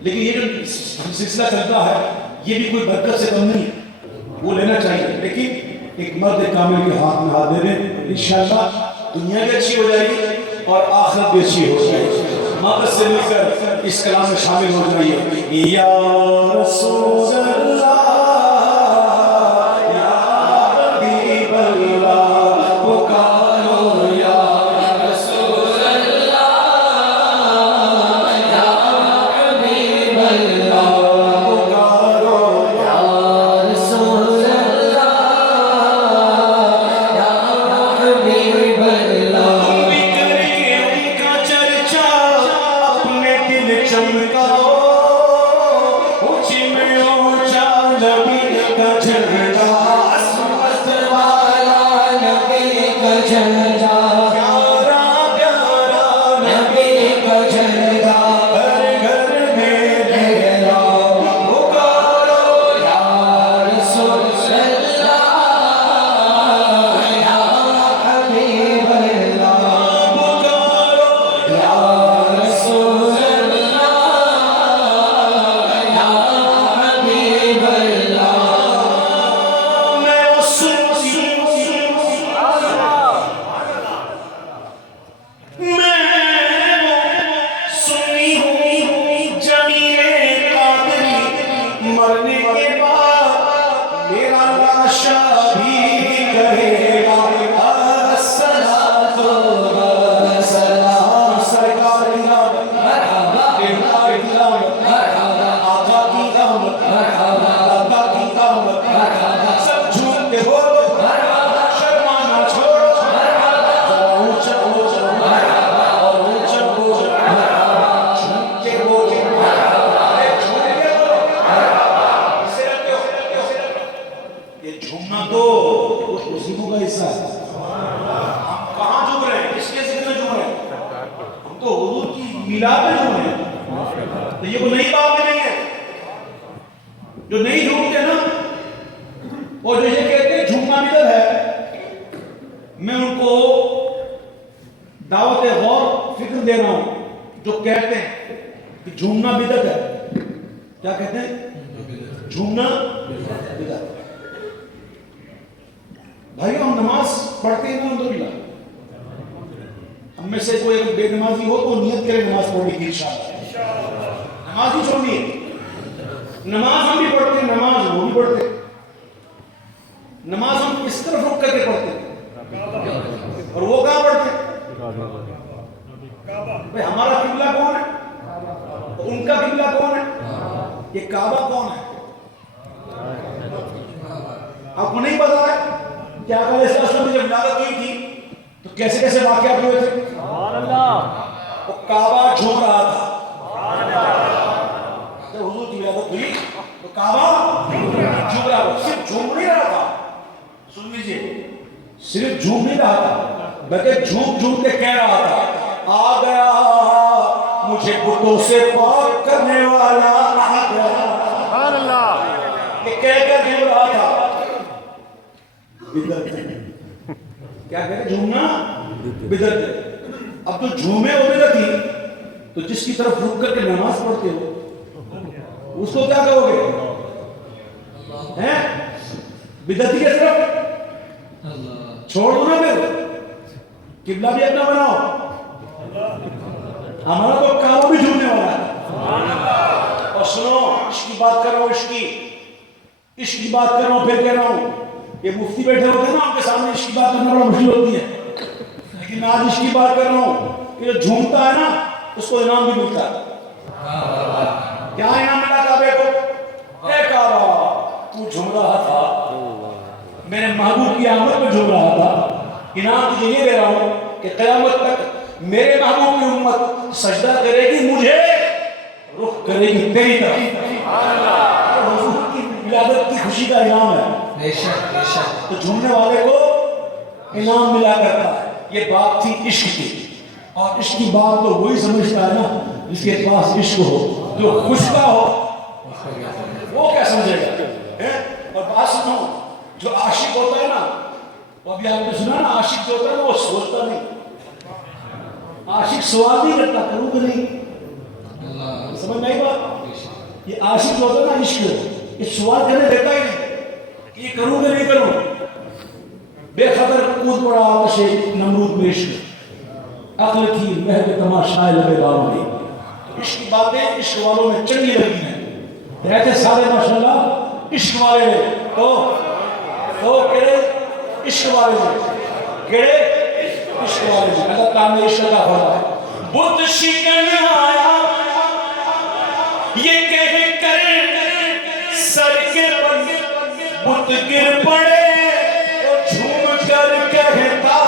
لیکن یہ جو سلسلہ چلتا ہے یہ بھی کوئی برکت سے کم نہیں ہے وہ لینا چاہیے لیکن ایک مرد کامل کے ہاتھ میں ہاتھ دے دیں انشاءاللہ دنیا بھی اچھی ہو جائے گی اور آخرت بھی اچھی ہو جائے گی مقصد سے مل کر اس کلام میں شامل ہو جائیے یا رسول اللہ جو نہیں جھومتے نا اور جو یہ کہتے میں ان کو دعوت غور فکر دے رہا ہوں جو کہتے ہیں کہ جھومنا بدعت ہے. کیا کہتے ہیں؟ جھومنا بدعت ہے. بھائی ہم نماز پڑھتے ہیں الحمدللہ. ہم میں سے کوئی اگر بے نمازی ہو تو نیت کرے نماز پڑھنے کی انشاءاللہ. نماز ہی چھوڑنی ہے. نماز ہم بھی پڑھتے ہیں, نماز وہ بھی پڑھتے ہیں. نماز ہم اس طرف رک کر کے پڑھتے ہیں اور وہ کہاں پڑھتے ہیں؟ بھئی ہمارا قبلہ کون ہے؟ ان کا قبلہ کون ہے؟ یہ کعبہ کون ہے؟ آپ کو نہیں پتا ہے کہ آقا علیہ السلام نے جب ولادت ہوئی تھی تو کیسے کیسے واقعات ہوئے تھے؟ وہ کعبہ جھوم رہا تھا. جب حضور کی ولادت ہوئی تو کعبہ جھوم رہا تھا. صرف جھوم نہیں رہا تھا, سن لیجیے, صرف جھوم نہیں رہا تھا بلکہ جھوم جھوم کے کہہ رہا تھا آ گیا مجھے بتوں سے پاک کرنے والا آ گیا. سبحان اللہ. یہ کہہ کر جھوم رہا تھا. بدعت. کیا کہتے ہیں؟ جھومنا بدعت. اب تو جھومے وہ بدعت ہی, تو جس کی طرف رک کر کے نماز پڑھتے ہو اس کو کیا کہو گے؟ ہیں بدعتی کی طرف چھوڑ دو نا. پھر قبلہ بھی اپنا بناؤ. ہمارا تو کعبہ بھی جھومنے والا ہے. اور سنو, عشق کی بات کر رہا ہوں, عشق کی بات کر رہا ہوں. پھر کہہ رہا ہوں, یہ مفتی بیٹھے ہوتے ہیں نا, آپ کے سامنے عشق کی بات کرنا بڑا مشکل ہوتی ہے, لیکن میں آج عشق کی بات کر رہا ہوں کہ جو جھومتا ہے نا اس کو انعام بھی ملتا ہے. کیا انعام ملا کعبے کو؟ اے کعبہ تو جھوم رہا تھا, میرے محبوب کی آمد میں جھوم رہا تھا. انعام تجھے یہ دے رہا ہوں کہ قیامت تک میرے محبوب کی امت سجدہ کرے گی مجھے, رخ کرے گی تیری طرف. حضور کی ولادت کی خوشی کا انعام ہے. تو جھومنے والے کو انعام ملا کرتا ہے. یہ بات تھی عشق کی, اور عشق کی بات تو وہی سمجھتا ہے نا جس کے پاس عشق ہو, جو خوش کا ہو وہ کیا سمجھے گا. اور بات سنو, جو عاشق ہوتا ہے نا, وہ ابھی آپ نے سنا نا, عاشق جو ہوتا ہے نا وہ سوچتا نہیں, عاشق سوال نہیں کرتا کروں کہ نہیں. سمجھ میں آئی بات؟ یہ عاشق جو ہوتا ہے نا عشق, یہ سوال کرنے دیتا ہی نہیں کہ یہ کروں کہ نہیں کروں. بے خبر کود پڑا آتش نمرود میں عشق, عقل تھی مہد تماشائے لبے باوری. عشق کی باتیں عشق والوں میں چنگی لگی ہیں, رہتے سارے ماشاءاللہ عشق والے میں. تو کہے عشق والے میں, کہے عشق والے میں. اللہ تعالیٰ نے عشق کا فرمایا بت شکن آیا یہ کہہ کر سر کے بن بت گر پڑے تو جھوم کر کہتا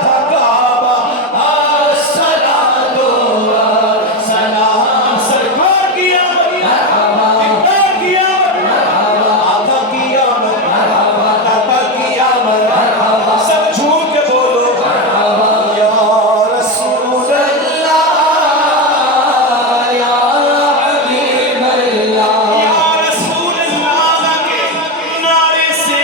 تھا کعبہ الصلاۃ والسلام. سرکار کی آمد, ابتدا کی آمد, آقا کی آمد, داتا کی آمد, سب جھوم کے بولو یا رسول اللہ یا حبیب اللہ. یا رسول اللہ کے نعرے سے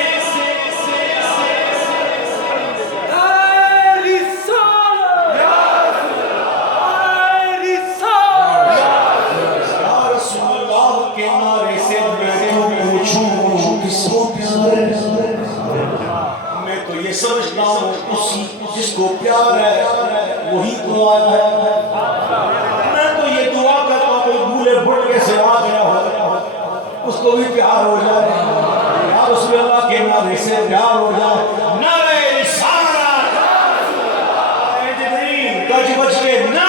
یا رسول اللہ کے نعرے سے میں تو پوچھوں کس کو پیار ہے. میں تو یہ سمجھتا ہوں اسی جس کو پیار ہے وہی تو آیا ہے. میں تو یہ دعا کرتا ہوں کوئی بھولے بھٹکے سے آ گیا ہو اس کو بھی پیار ہو جائے. یا رسول اللہ کے نعرے سے پیار ہو جائے. نعرہ رسالت, اے جبریل گج بج کے نعرہ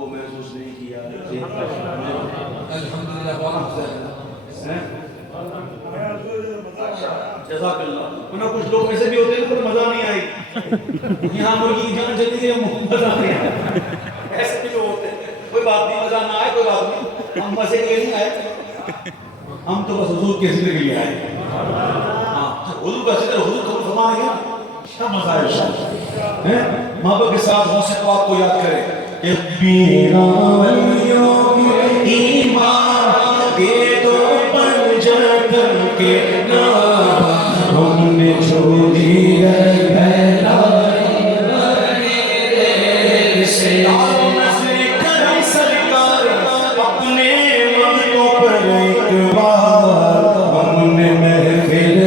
کو محسوس نہیں کیا؟ الحمدللہ بہت افضل جزاک اللہ. ورنہ کچھ لوگ ایسے بھی ہوتے ہیں پر مزہ نہیں آئی, یہاں مرغی کی جان چلی گئی, مزہ نہیں آیا. ایسے بھی لوگ ہوتے ہیں, کوئی بات نہیں, مزہ نہ آئے کوئی بات نہیں, ہم مزے کے لیے نہیں آئے, ہم تو بس حضور کے ذکر کے لیے آئے. ہاں حضور کا ذکر, حضور کو فرمانے گا کیا مزہ ہے. محبت کے ساتھ غوث پاک کو یاد کریں. میرا ولیوں کی ایمان دے دو پنجتن کے نام, ہم نے چھوڑی ہے پھیلائی میرے سے. نظر کرم سرکار اپنے مددوں پر ایک بار, ہم نے محفل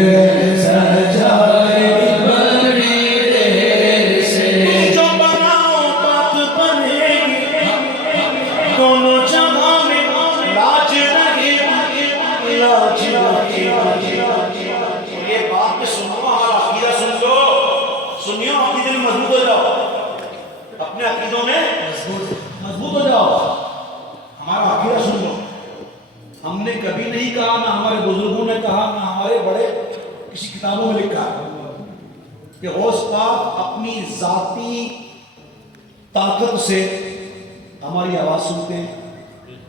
سجائی میرے سے. جو بناؤ بات بنے گی, دونوں جگہ میں لاج رہے گی, لاج رہے گی. یہ بات میں سنو, ہمارا عقیدہ سن لو, سنیو, عقیدے میں مضبوط ہو جاؤ, اپنے عقیدوں میں مضبوط ہو جاؤ. ہمارا عقیدہ سن لو. ہم نے کبھی نہیں کہا, نہ ہمارے بزرگوں نے کہا, نہ ہمارے بڑے کسی کتابوں میں لکھا کہ غوث پاک اپنی ذاتی طاقت سے ہماری آواز سنتے ہیں,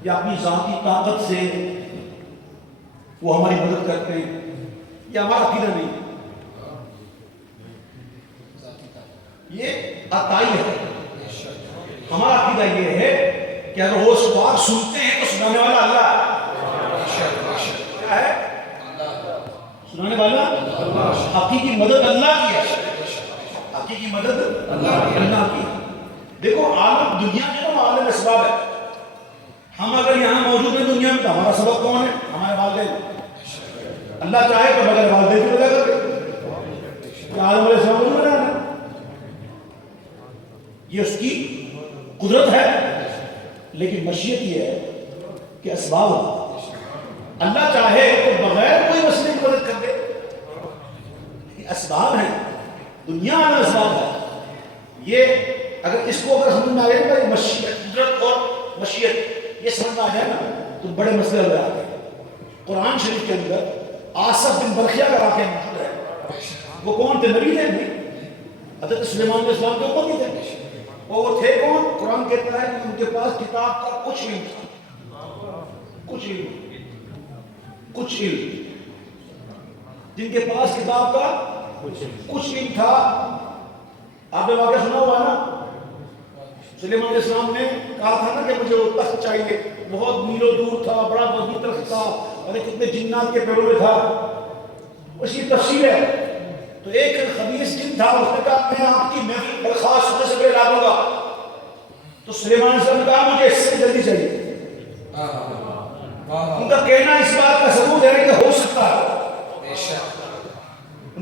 یا اپنی ذاتی طاقت سے وہ ہماری مدد کرتے ہیں. یہ ہمارا عقیدہ نہیں, یہ عطائی ہے. ہمارا عقیدہ یہ ہے کہ اگر غوث پاک سنتے ہیں تو سنانے والا اللہ ہے. کیا ہے سنانے والا؟ حقیقی مدد اللہ کی ہے, حقیقی مدد اللہ کی. دیکھو عالم دنیا جو ہے عالم اسباب ہے. ہم اگر یہاں موجود ہیں دنیا میں تو ہمارا سبب کون ہے؟ ہمارے والدین. اللہ چاہے تو بغیر والدین کی وجہ کر دے, عالم علیہ السلام کو بنانا, یہ اس کی قدرت ہے. لیکن مشیت یہ ہے کہ اسباب اللہ چاہے تو بغیر کوئی مسئلے کی مدد کر دے. اسباب ہیں, دنیا میں اسباب ہے. یہ اگر اس کو اگر سمجھ میں آ جائے گا, مشیت, قدرت اور مشیت یہ سمجھ میں آ جائے نا تو بڑے مسئلے ہو جاتے ہیں. قرآن شریف کے اندر آصف بن برخیہ کا واقعہ موجود ہے. وہ کون تھے؟ نبی تھے نہیں, حضرت سلیمان علیہ السلام کے امتی تھے. اور وہ تھے کون؟ قرآن کہتا ہے کہ ان کے پاس کتاب کا کچھ نہیں تھا, کچھ کچھ علم. جن کے پاس کتاب کا کچھ علم تھا. آپ نے واقعہ سنا ہوا نا, سلیمان علیہ السلام نے کہا تھا نا کہ مجھے وہ تخت چاہیے, بہت میلوں دور تھا, بڑا مضبوط تخت تھا, اور کتنے جنات کے پیروں میں تھا. اس کی تفصیل ہے. تو ایک خبیث جن تھا, اس نے کہا میں آپ کی محفل درخواست سننے سے پہلے لا دوں گا. تو سلیمان علیہ السلام نے کہا مجھے اس سے جلدی چاہیے. ان کا کہنا اس بات کا ثبوت ہے کہ ہو سکتا ہے,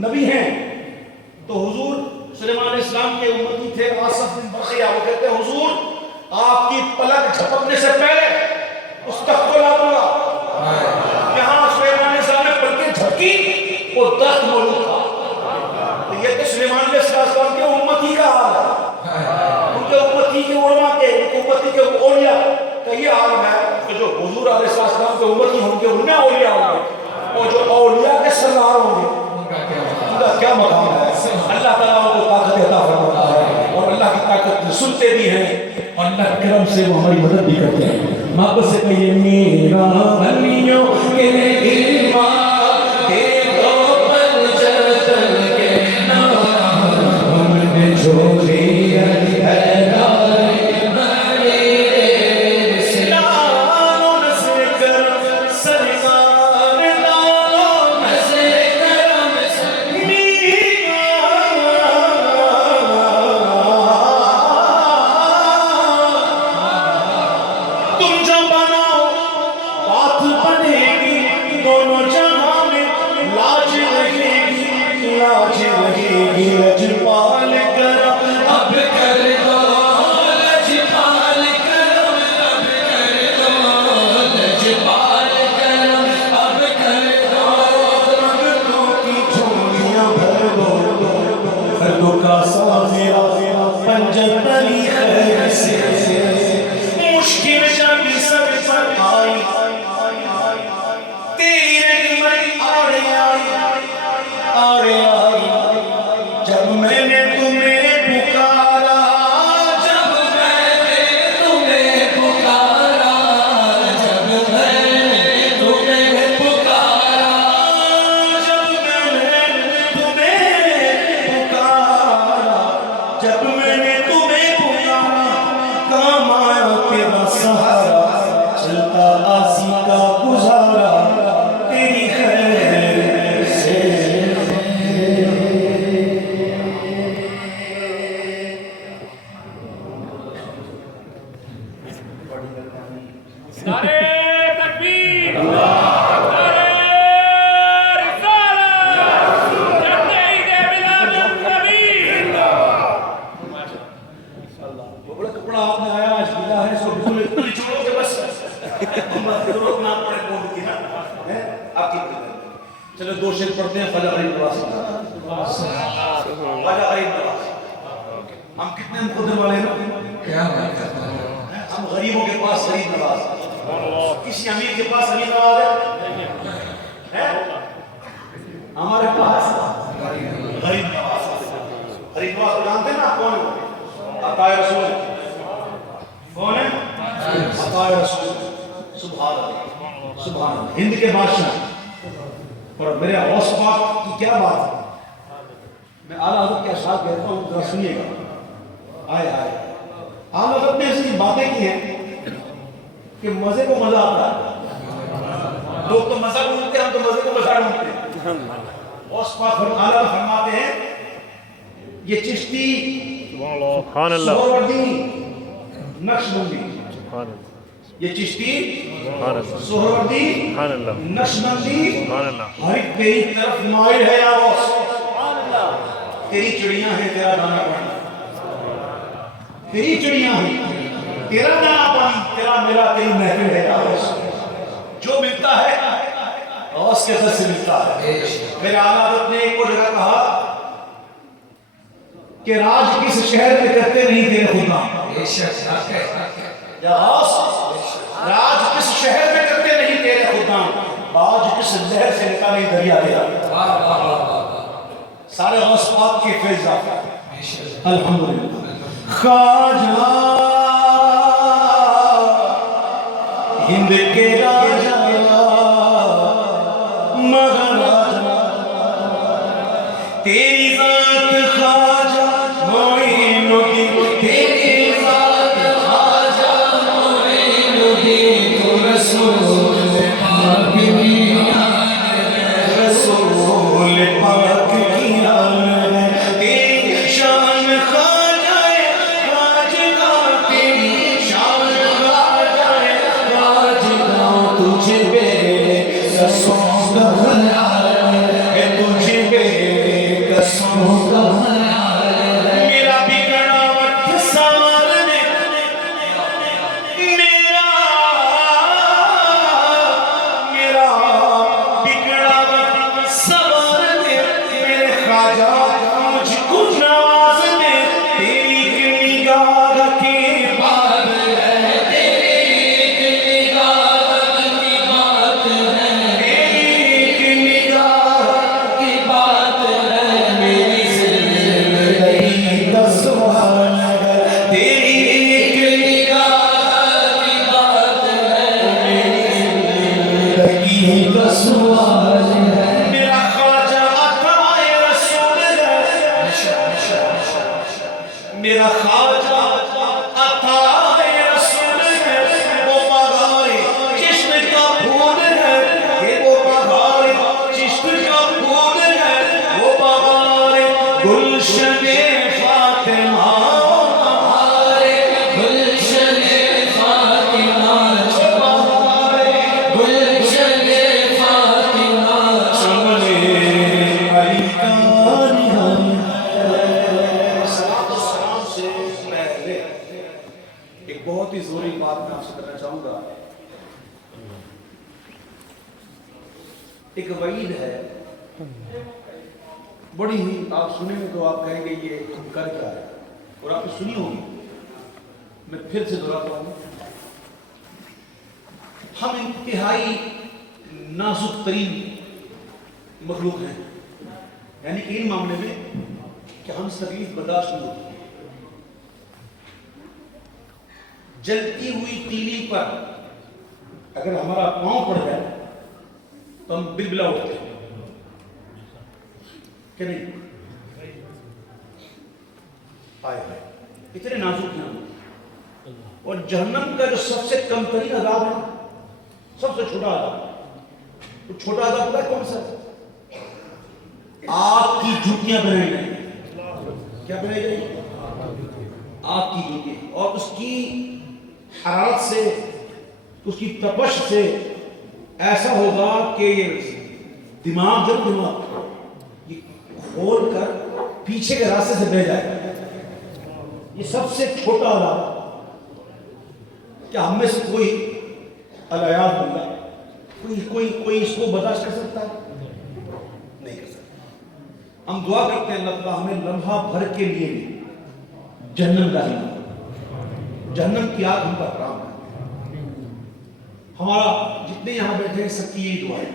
نبی ہیں. تو حضور سلیمان علیہ السلام کے امتی تھے آصف بن برخیہ. وہ کہتے ہیں حضور آپ کی پلک جھپکنے سے پہلے اس تخت کو لا دوں گا. یہاں سلیمان علیہ السلام نے پلکیں جھپکی, وہ تخت موجود تھا. تو یہ تو سلیمان علیہ السلام کے امتی کا حال ہے, ان کے امتی کے علماء کے, ان کے امتی کے اولیاء کا یہ حال ہے کہ جو حضور علیہ السلام کے امتی ہوں گے ان میں اولیاء ہوں گے, اور جو اولیاء کے سردار ہوں گے ان کا کیا مقام ہے. اللہ تعالیٰ ان کو طاقت عطا فرماتا ہے, اور اللہ کی طاقت سنتے بھی ہیں, اور اللہ کے کرم سے وہ ہماری مدد بھی کرتے ہیں. محبت سے کہیے میرا ولیوں کے ایمان دے دو پنجتن کے نام, ہم نے چھوڑی ہے پھیلائی میرے سے. لاؤ نظر کرم سرکار, لاؤ نظر کرم تم جب بناؤ بات بنے گی, دونوں جہاں میں لاج رہے گی, لاج رہے گی. لجپال کرم اب کر دو, لجپال کرم اب کر دو, لجپال کرم آپ کی بڑی. چلو دو شعر پڑھتے ہیں خواجہ غریب نواز سے. خواجہ غریب نواز. ہم کتنے مقدر والے ہیں؟ ہم غریبوں کے پاس غریب نواز. کسی امیر کے پاس امیر نواز ہے؟ ہمارے پاس غریب نواز. غریب نواز کو جانتے ہیں نا کون ہے؟ عطا رسول. کون ہے؟ عطا رسول. سبحان اللہ سبحان اللہ. ہند کے بادشاہ. اور میرے غوث پاک کی کیا بات ہے. میں اعلیٰ حضرت کے اشعار کہتا ہوں ذرا سنیے گا. آئے آئے اعلیٰ حضرت نے ایسی باتیں کی ہیں کہ مزے کو مزہ آتا ہے. لوگ تو مزہ ڈھونڈتے ہیں, ہم تو مزے کو مزہ ڈھونڈتے ہیں. غوث پاک اعلیٰ فرماتے ہیں یہ چشتی سہروردی نقشبندی. یہ چشتی سہروردی نقشبندی ہر ایک تیری طرف مائل ہے یا غوث. تیری چڑیاں ہیں تیرا دانا پانی. تیری چڑیاں ہیں تیرا دانا پانی. تیرا میرا تیری محفل ہے یا غوث. جو ملتا ہے غوث کے در سے ملتا ہے. میرے اعلیٰ حضرت نے ایک اور جگہ کہا کہ راج کس شہر میں کرتے نہیں تیرے خدا. یا غوث راج کس شہر میں کرتے نہیں تیرے خدا. باج کس لہر سے نکالے دریا دیا. سارے غوث پاک کے فیض آتا ہے. الحمدللہ. خواجہ ہند کے راجہ مہاراجہ تیری ذات خواجہ معین الدین. تیری ذات خواجہ معین الدین. تو رسول پاک کی رسول پاک کی آن ہے. تیری شان خواجہ راجگاہ. تیری شان خواجہ راجگاہ. تجھ پہ قسم کا خیال ہے. تجھ پہ قسم کا خیال ہے. میرا بگڑا وقت سنوارنے. میرا بگڑا وقت سنوارنے. میرے خواجہ مجھ کو نوازنے. تیری ایک نگاہ کی بات ہے. تیری ایک نگاہ کی بات ہے. تیری ایک نگاہ کی بات ہے. میری زندگی کا سوال ہے. تیری ایک نگاہ کی بات ہے. میری زندگی کا سوال ہے. میرا خواجہ عطا رسول ہے. میرا خواجہ عطا رسول ہے. وہ بغار چشم کا پھول ہے. کہ وہ بغار چشم کا پھول ہے. وہ بغار گلشن فاطمہ. گلشن فاطمہ. گلشن فاطمہ. چمنے علی کا نام ہے. صلاۃ و سلام سے پہلے ایک بہت ہی ضروری بات میں آپ سے کرنا چاہوں گا. ایک وعید ہے بڑی ہی, آپ سنیں گے تو آپ کہیں گے یہ کر کیا ہے, اور آپ نے سنی ہوگی. میں پھر سے دہراتا ہوں. ہم انتہائی نازک ترین مخلوق ہیں. یعنی کہ ان معاملے میں کہ ہم سے تکلیف برداشت نہیں ہوتی. جلتی ہوئی تیلی پر اگر ہمارا پاؤں پڑ جائے تو ہم بلبلا اٹھتے ہیں کہ نہیں. آئے آئے اتنے نازک ہیں ہم. اور جہنم کا جو سب سے کم ترین عذاب ہے, سب سے چھوٹا عذاب, تو چھوٹا عذاب پتہ ہے کون سا ہے؟ آگ کی جوتیاں بنائی گئی. کیا بنائی گئی؟ آگ کی جوتیاں. اور اس کی حرارت سے, اس کی تپش سے ایسا ہوگا کہ یہ دماغ یہ کھول کر پیچھے کے راستے سے بہ جائے. یہ سب سے چھوٹا عذاب. کیا ہم میں سے کوئی الیاذ باللہ کوئی اس کو برداشت کر سکتا ہے؟ نہیں کر سکتا۔ ہم دعا کرتے ہیں اللہ تعالیٰ ہمیں لمحہ بھر کے لیے بھی جہنم داخل نہ کرے، جہنم کی آگ ہم کا حرام ہے۔ ہمارا جتنے یہاں بیٹھے ہیں سب کی یہی دعا ہے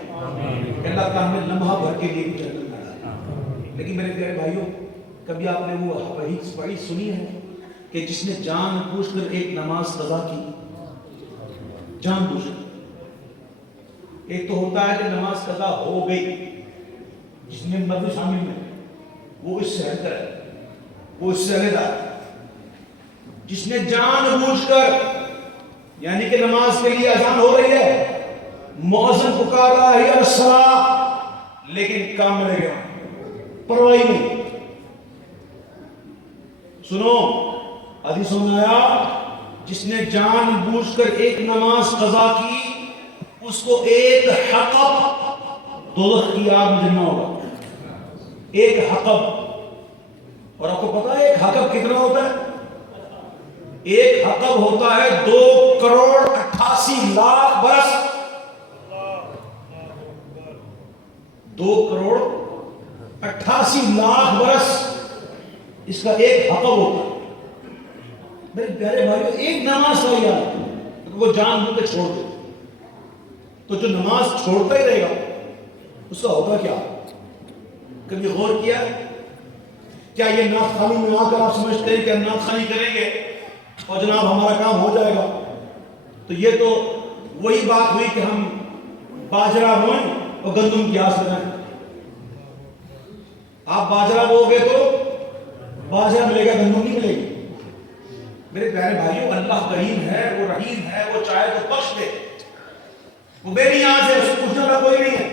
کہ اللہ تعالیٰ ہمیں لمحہ بھر کے لیے بھی جہنم نہ ڈالے۔ لیکن میرے پیارے بھائیوں، کبھی آپ نے وہ حدیث سنی ہے کہ جس نے جان بوجھ کر ایک نماز قضا کی، جان بوجھ کر، ایک تو ہوتا ہے کہ نماز قضا ہو گئی، جس میں مدد شامل ہے وہ اس سے ہٹر ہے، وہ اس سے علیحدہ ہے۔ جس نے جان بوجھ کر، یعنی کہ نماز کے لیے اذان ہو رہی ہے، مؤذن پکار رہا ہے الصلاۃ، لیکن کام میں لگے ہوئے، پرواہ نہیں۔ سنو، حدیثوں میں آیا جس نے جان بوجھ کر ایک نماز قضا کی، اس کو ایک حقب دوزخ کی آگ میں جلنا ہوگا، ایک حقب۔ اور آپ کو پتا ہے ایک حقب کتنا ہوتا ہے؟ ایک حقب ہوتا ہے 2,88,00,000 برس، 2,88,00,000 برس اس کا ایک حقب ہوتا ہے۔ میرے پیارے بھائیو، ایک نماز کا یاد وہ جان بوجھ کے چھوڑ دے، تو جو نماز چھوڑتا ہی رہے گا اس کا ہوگا کیا؟ کبھی غور کیا؟ کیا یہ نعت خوانی میں آ کر آپ سمجھتے ہیں کہ ہم نعت خوانی کریں گے اور جناب ہمارا کام ہو جائے گا؟ تو یہ تو وہی بات ہوئی کہ ہم باجرہ بوئیں اور گندم کی آس لگائیں۔ آپ باجرہ بو گے تو باجرہ ملے گا، گندم نہیں ملے گی۔ میرے پیارے بھائیوں، اللہ کریم ہے، وہ رحیم ہے، وہ چاہے تو بخش دے، وہ بے نیاز ہے، اس کو پوچھنے کا کوئی نہیں ہے،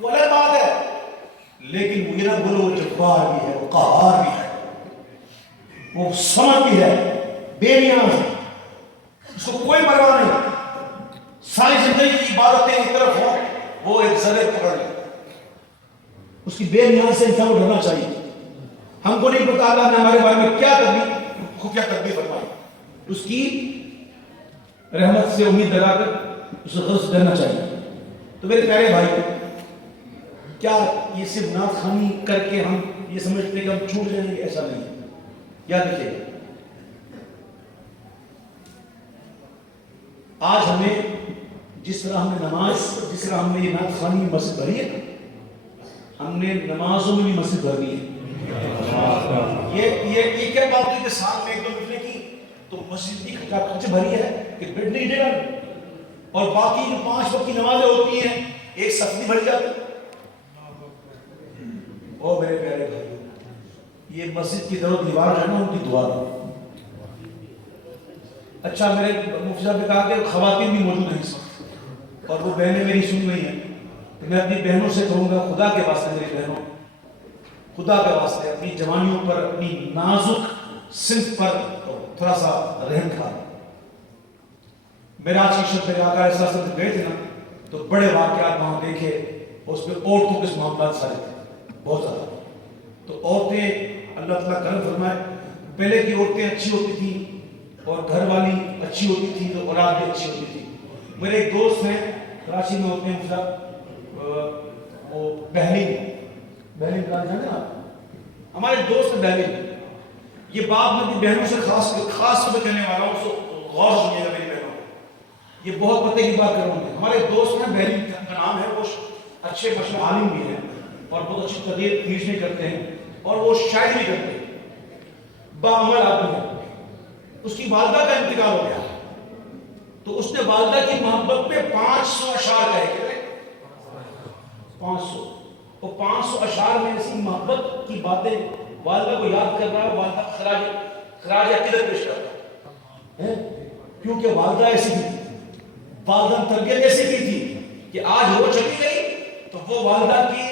وہ الگ بات ہے۔ لیکن وہ یہ نہ بولو وہ جبار بھی ہے، وہ قہار بھی ہے، وہ سمجھ بھی ہے، بے نیاز ہے، اس کو کوئی پرواہ نہیں۔ ساری زندگی کی عبادتیں ایک طرف ہوں، وہ ایک ذرے پکڑ لے، اس کی بے نیاز سے انسان کو ڈرنا چاہیے۔ ہم کو نہیں پتا اللہ نے ہمارے بارے میں کیا تدبیر فرمائی، اس کی رحمت سے امید لگا کر اسے غرض کرنا چاہیے۔ تو میرے پیارے بھائی، کیا یہ صرف نعت خوانی کر کے ہم یہ سمجھتے ہیں کہ ہم چھوٹ جائیں گے؟ ایسا نہیں ہے۔ یاد رکھیے، آج ہمیں جس طرح ہم نے جس طرح ہم نے یہ نعت خوانی مسجد بھری ہے، ہم نے نمازوں میں بھی مسجد بھرنی ہے۔ یہ کیا بات ہے کہ سال میں 1-2 مہینے کی تو مسجد کی خرچ بھری ہے کہ بیٹھنے کی جگہ، اور باقی جو 5 وقت کی نمازیں ہوتی ہیں ایک صف میں بھری جاتی۔ او میرے پیارے بھائی، یہ مسجد کی طرف دیوار جو ہے نا، ان کی دعا ہے۔ اچھا، میرے مفتی صاحب نے کہا کہ خواتین بھی موجود ہیں اس وقت، اور وہ بہنیں میری سن رہی ہیں، تو میں اپنی بہنوں سے کہوں گا، خدا کے واسطے میری بہنوں، خدا کے واسطے اپنی جوانیوں پر، اپنی نازک صنف پر تھوڑا سا رحم کھا۔ میرا شب میرے آقا علیہ السلام سے گئے تھے نا، تو بڑے واقعات وہاں دیکھے، اس پہ عورتوں کے معاملات سارے تھے، بہت زیادہ۔ تو عورتیں، اللہ تعالیٰ کرم فرمائے، پہلے کی عورتیں اچھی ہوتی تھیں اور گھر والی اچھی ہوتی تھی تو اولاد بھی اچھی ہوتی تھی۔ میرے ایک دوست ہیں کراچی میں ہوتے ہیں، وہ بہلین جانتے ہیں آپ، ہمارے دوست ہیں بہلین۔ یہ بات میں اپنی بہنوں سے خاص طور پہ کہنے والا ہوں، سو غور سنیے گا میری بہنوں، یہ بہت پتے کی بات کروں گی۔ ہمارے دوست ہیں، بہلین کا نام ہے، وہ اچھے مشہور عالم بھی ہیں اور بہت اچھی تقریر پیشنے کرتے ہیں، اور وہ شاعری بھی کرتے ہیں، باعمل آدمی ہے۔ اس کی والدہ کا انتقال ہو گیا، تو اس نے والدہ کی محبت میں 500 اشعار کہے کہ 500، اور 500 اشعار میں ایسی محبت کی باتیں والدہ کو یاد کر رہا ہے، والدہ خراج عقیدت پیش کر رہا ہے، کیونکہ والدہ ایسی تھی، والدہ تربیت ایسی کی تھی کہ آج وہ چلی گئی تو وہ والدہ کی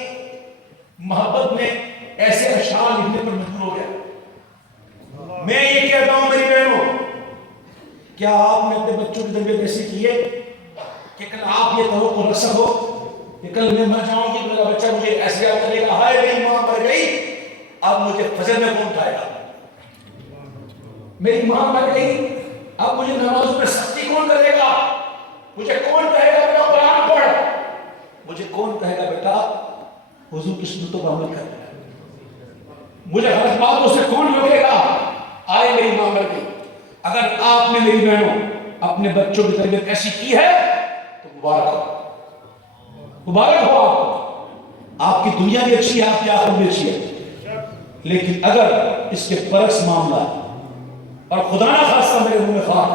محبت میں ایسے اشعار لکھنے پر مجبور ہو گیا۔ میں یہ کہتا ہوں میری بہنوں، کیا آپ نے اپنے بچوں کی تربیت ایسی کی ہے کہ کل آپ یہ توقع رکھ سکو کہ کل میں مر جاؤں گی، میرا بچہ مجھے ایسے یاد کرے گا، ہائے میری ماں مر گئی، اب مجھے فجر میں کون اٹھائے گا، میری ماں مر گئی، اب مجھے نماز میں سختی کون کرے گا، مجھے کون کہے گا میرا قرآن پڑھ، پڑھ. مجھے کون کہے گا بیٹا حضور کی سنتوں پر عمل کرنا ہے؟ مجھے غلط باتوں سے کون روکے گا؟ آئے میری ماں مر گئی. اگر آپ نے میری بہنوں اپنے بچوں کی تربیت ایسی کی ہے تو مبارک ہو، مبارک ہو آپ کو. آپ کی دنیا بھی اچھی ہے، آپ کی آخرت بھی اچھی ہے. لیکن اگر اس کے برعکس معاملہ اور خدا نہ خاصہ میرے منہ میں خواہ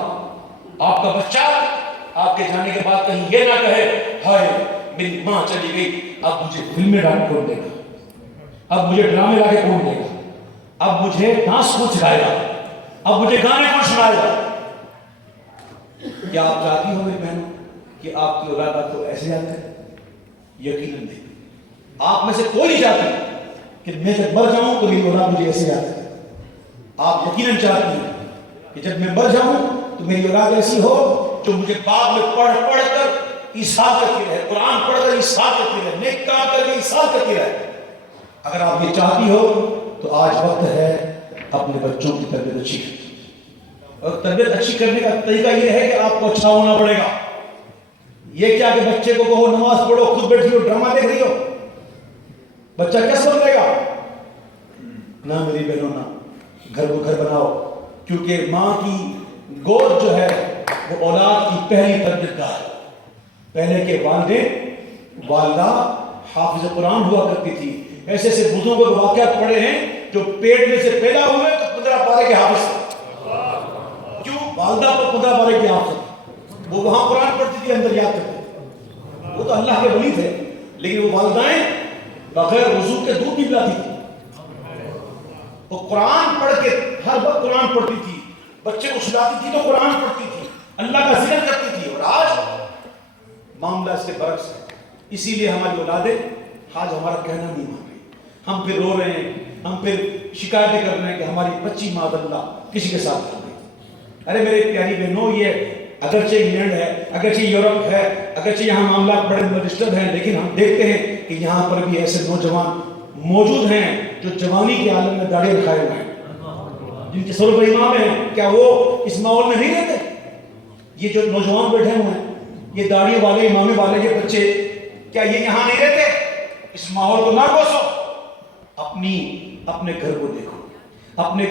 آپ کا بچہ آپ کے جانے کے بعد کہیں یہ نہ کہے ہائے میری ماں چلی گئی، اب مجھے فلمیں ڈال کون دے گا، اب مجھے ڈرامے لا کے کون دے گا، اب مجھے ڈانس کون سکھائے گا، اب مجھے گانے کون سنائے گا. کیا آپ چاہتی ہو میری بہنوں کہ آپ کی اولاد آپ کو ایسے یاد کرے؟ یقیناً نہیں. آپ میں سے کوئی نہیں چاہتی کہ میں جب مر جاؤں تو میری اولاد مجھے ایسے یاد کرے. آپ یقیناً چاہتی ہیں کہ جب میں مر جاؤں تو میری اولاد ایسی ہو جو مجھے بعد میں پڑھ کر ایثار کرتی رہے، قرآن پڑھ کر ایثار کرتی رہے، نیک کام کر کے ایثار کرتی رہے. اگر آپ یہ چاہتی ہو تو آج وقت ہے اپنے بچوں کی تربیت اچھی کریں. اور تربیت اچھی کرنے کا طریقہ یہ ہے کہ آپ کو اچھا ہونا پڑے گا. یہ کیا کہ بچے کو کہو نماز پڑھو، خود بیٹھی ہو ڈرامہ دیکھ رہی ہو، بچہ کیا سمجھ لے گا؟ نہ میری بہنوں نہ، گھر کو گھر بناؤ، کیونکہ ماں کی گود جو ہے وہ اولاد کی پہلی تربیت گاہ ہے. پہلے کے والدین والدہ حافظ قرآن ہوا کرتی تھی. ایسے ایسے بزرگوں کے واقعات پڑھے ہیں جو پیٹ میں سے پیدا ہوئے تو 15 پارے کے حافظ تھے. کیوں؟ والدہ پر 15 پارے کے حافظ تھے. وہ وہاں قرآن پڑھتی تھی، اندر یاد کرتے تھے. وہ تو اللہ کے ولی تھے، لیکن وہ والدائیں بغیر وضو کے دودھ بھی پلاتی تھی. وہ قرآن پڑھ کے ہر وقت قرآن پڑھتی تھی، بچے کو سلاتی تھی تو قرآن پڑھتی تھی، اللہ کا ذکر کرتی تھی. اور آج معاملہ اس کے برعکس ہے. اسی لیے ہماری اولادیں آج ہمارا کہنا نہیں مان رہی. ہم پھر رو رہے ہیں، ہم پھر شکایتیں کر رہے ہیں کہ ہماری بچی معاذ اللہ کسی کے ساتھ کر رہی. ارے میرے پیاری بہنوں، یہ اگرچہ انگلینڈ ہے، اگرچہ یورپ ہے، اگرچہ یہاں معاملات بڑے مڈسٹرب ہیں، لیکن ہم دیکھتے ہیں کہ یہاں پر بھی ایسے نوجوان موجود ہیں جو جوانی کے عالم میں داڑھی رکھائے ہوئے ہیں، جن کے سر پر امام ہیں. کیا وہ اس ماحول میں نہیں رہتے؟ یہ جو نوجوان بیٹھے ہوئے ہیں، یہ داڑھی والے امامے والے یہ بچے، کیا یہ یہاں نہیں رہتے؟ اس ماحول کو نہ کوسو. اپنے گھر کو دیکھو، اپنے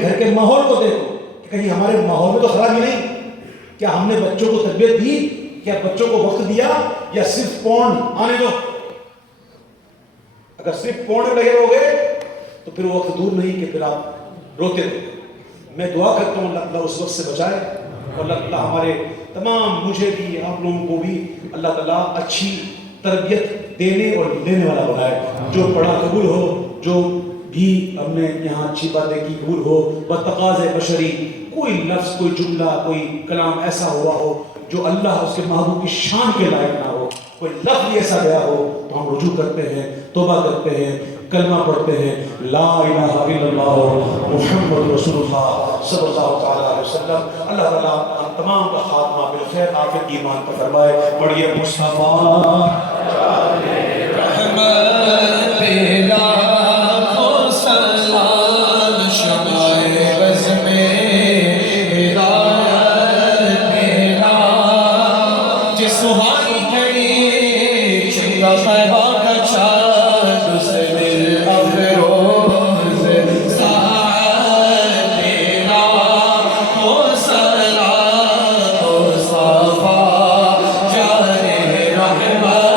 گھر کے ماحول کو دیکھو کہ کہیں ہمارے ماحول میں تو خرابی نہیں. کیا ہم نے بچوں کو تربیت دی؟ کیا بچوں کو وقت دیا؟ یا صرف پورن آنے دو؟ اگر صرف پورن لگے رہو گے تو پھر وہ وقت دور نہیں کہ پھر آپ روتے رہو. میں دعا کرتا ہوں اللہ تعالیٰ اس وقت سے بچائے، اور اللہ تعالیٰ ہمارے تمام، مجھے بھی آپ لوگوں کو بھی اللہ تعالیٰ اچھی تربیت دینے اور لینے والا بنائے. جو پڑھا قبول ہو، جو بھی ہم نے یہاں اچھی باتیں کی قبول ہو. بتقاض بشری کوئی لفظ، کوئی جملہ، کوئی کلام ایسا ہوا ہو جو اللہ اس کے محبوب کی شان کے لائق نہ ہو، کوئی لفظ ایسا گیا ہو تو ہم رجوع کرتے ہیں، توبہ کرتے ہیں، کلمہ پڑھتے ہیں لا الہ الا اللہ محمد رسول اللہ صلی اللہ تعالیٰ علیہ وسلم. اللہ تعالیٰ ہم تمام کا خاتمہ بالخیر عافیت ایمان پر فرمائے. پڑھیے مصطفیٰ رحمت پیلا کو سلام شمائے بز میں ہدایت پیلا جس سہانی گئی چنگا خیبہ کا چاند اسے دل افروز ساعت پیلا کو سلام مصطفیٰ جانے رحمت